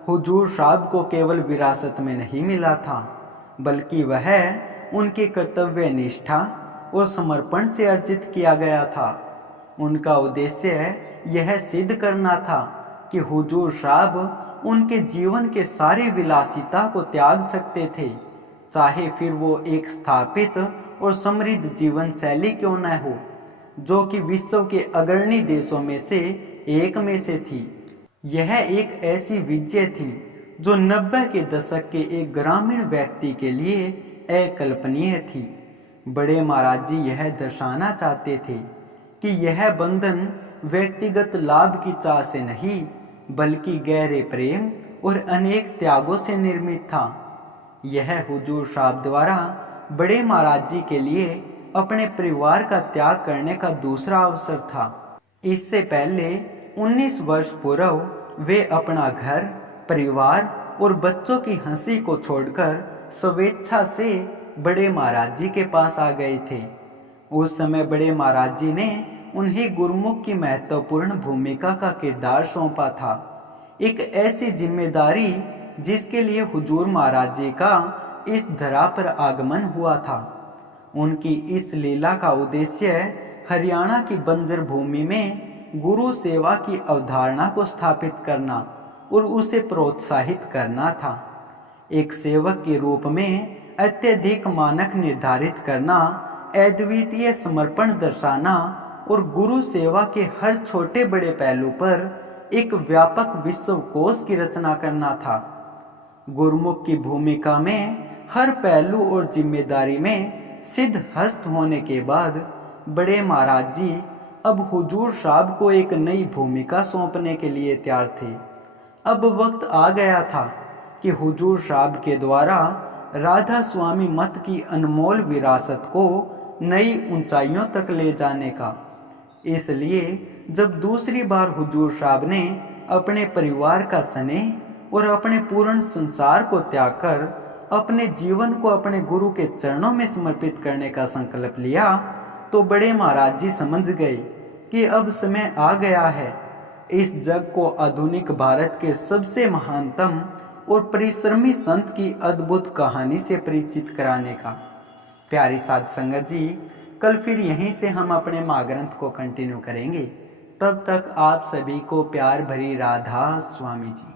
हुजूर साहब को केवल विरासत में नहीं मिला था, बल्कि वह उनके कर्तव्य निष्ठा और समर्पण से अर्जित किया गया था। उनका उद्देश्य यह सिद्ध करना था कि हुजूर साहब उनके जीवन के सारे विलासिता को त्याग सकते थे, चाहे फिर वो एक स्थापित और समृद्ध जीवन शैली क्यों न हो, जो कि विश्व के अग्रणी देशों में से एक में से थी। यह एक ऐसी विजय थी जो 90 के दशक के एक ग्रामीण व्यक्ति के लिए अकल्पनीय थी। बड़े महाराज जी यह दर्शाना चाहते थे कि यह बंधन व्यक्तिगत लाभ की चाह से नहीं बल्कि गहरे प्रेम और अनेक त्यागों से निर्मित था। यह हुजूर साहब द्वारा बड़े महाराज जी के लिए अपने परिवार का त्याग करने का दूसरा अवसर था। इससे पहले 19 वर्ष पूर्व वे अपना घर, परिवार और बच्चों की हंसी को छोड़कर स्वेच्छा से बड़े महाराज जी के पास आ गए थे। उस समय बड़े महाराज जी ने उन्हें गुरुमुख की महत्वपूर्ण भूमिका का किरदार सौंपा था, एक ऐसी जिम्मेदारी जिसके लिए हुजूर महाराज जी का इस धरा पर आगमन हुआ था। उनकी इस लीला का उद्देश्य हरियाणा की बंजर भूमि में गुरु सेवा की अवधारणा को स्थापित करना और उसे प्रोत्साहित करना था। एक सेवक के रूप में अत्यधिक मानक निर्धारित करना, अद्वितीय समर्पण दर्शाना और गुरु सेवा के हर छोटे बड़े पहलू पर एक व्यापक विश्वकोश की रचना करना था। गुरुमुख की भूमिका में हर पहलू और जिम्मेदारी में सिद्ध हस्त होने के बाद बड़े महाराज जी अब हुजूर साहब को एक नई भूमिका सौंपने के लिए तैयार थे। अब वक्त आ गया था कि हुजूर साहब के द्वारा राधा स्वामी मत की अनमोल विरासत को नई ऊंचाइयों तक ले जाने का। इसलिए जब दूसरी बार हुजूर साहब ने अपने परिवार का स्नेह और अपने पूर्ण संसार को त्याग कर अपने जीवन को अपने गुरु के चरणों में समर्पित करने का संकल्प लिया, तो बड़े महाराज जी समझ गए कि अब समय आ गया है इस जग को आधुनिक भारत के सबसे महानतम और परिश्रमी संत की अद्भुत कहानी से परिचित कराने का। प्यारी साध संगत जी, कल फिर यहीं से हम अपने महाग्रंथ को कंटिन्यू करेंगे। तब तक आप सभी को प्यार भरी राधा स्वामी जी।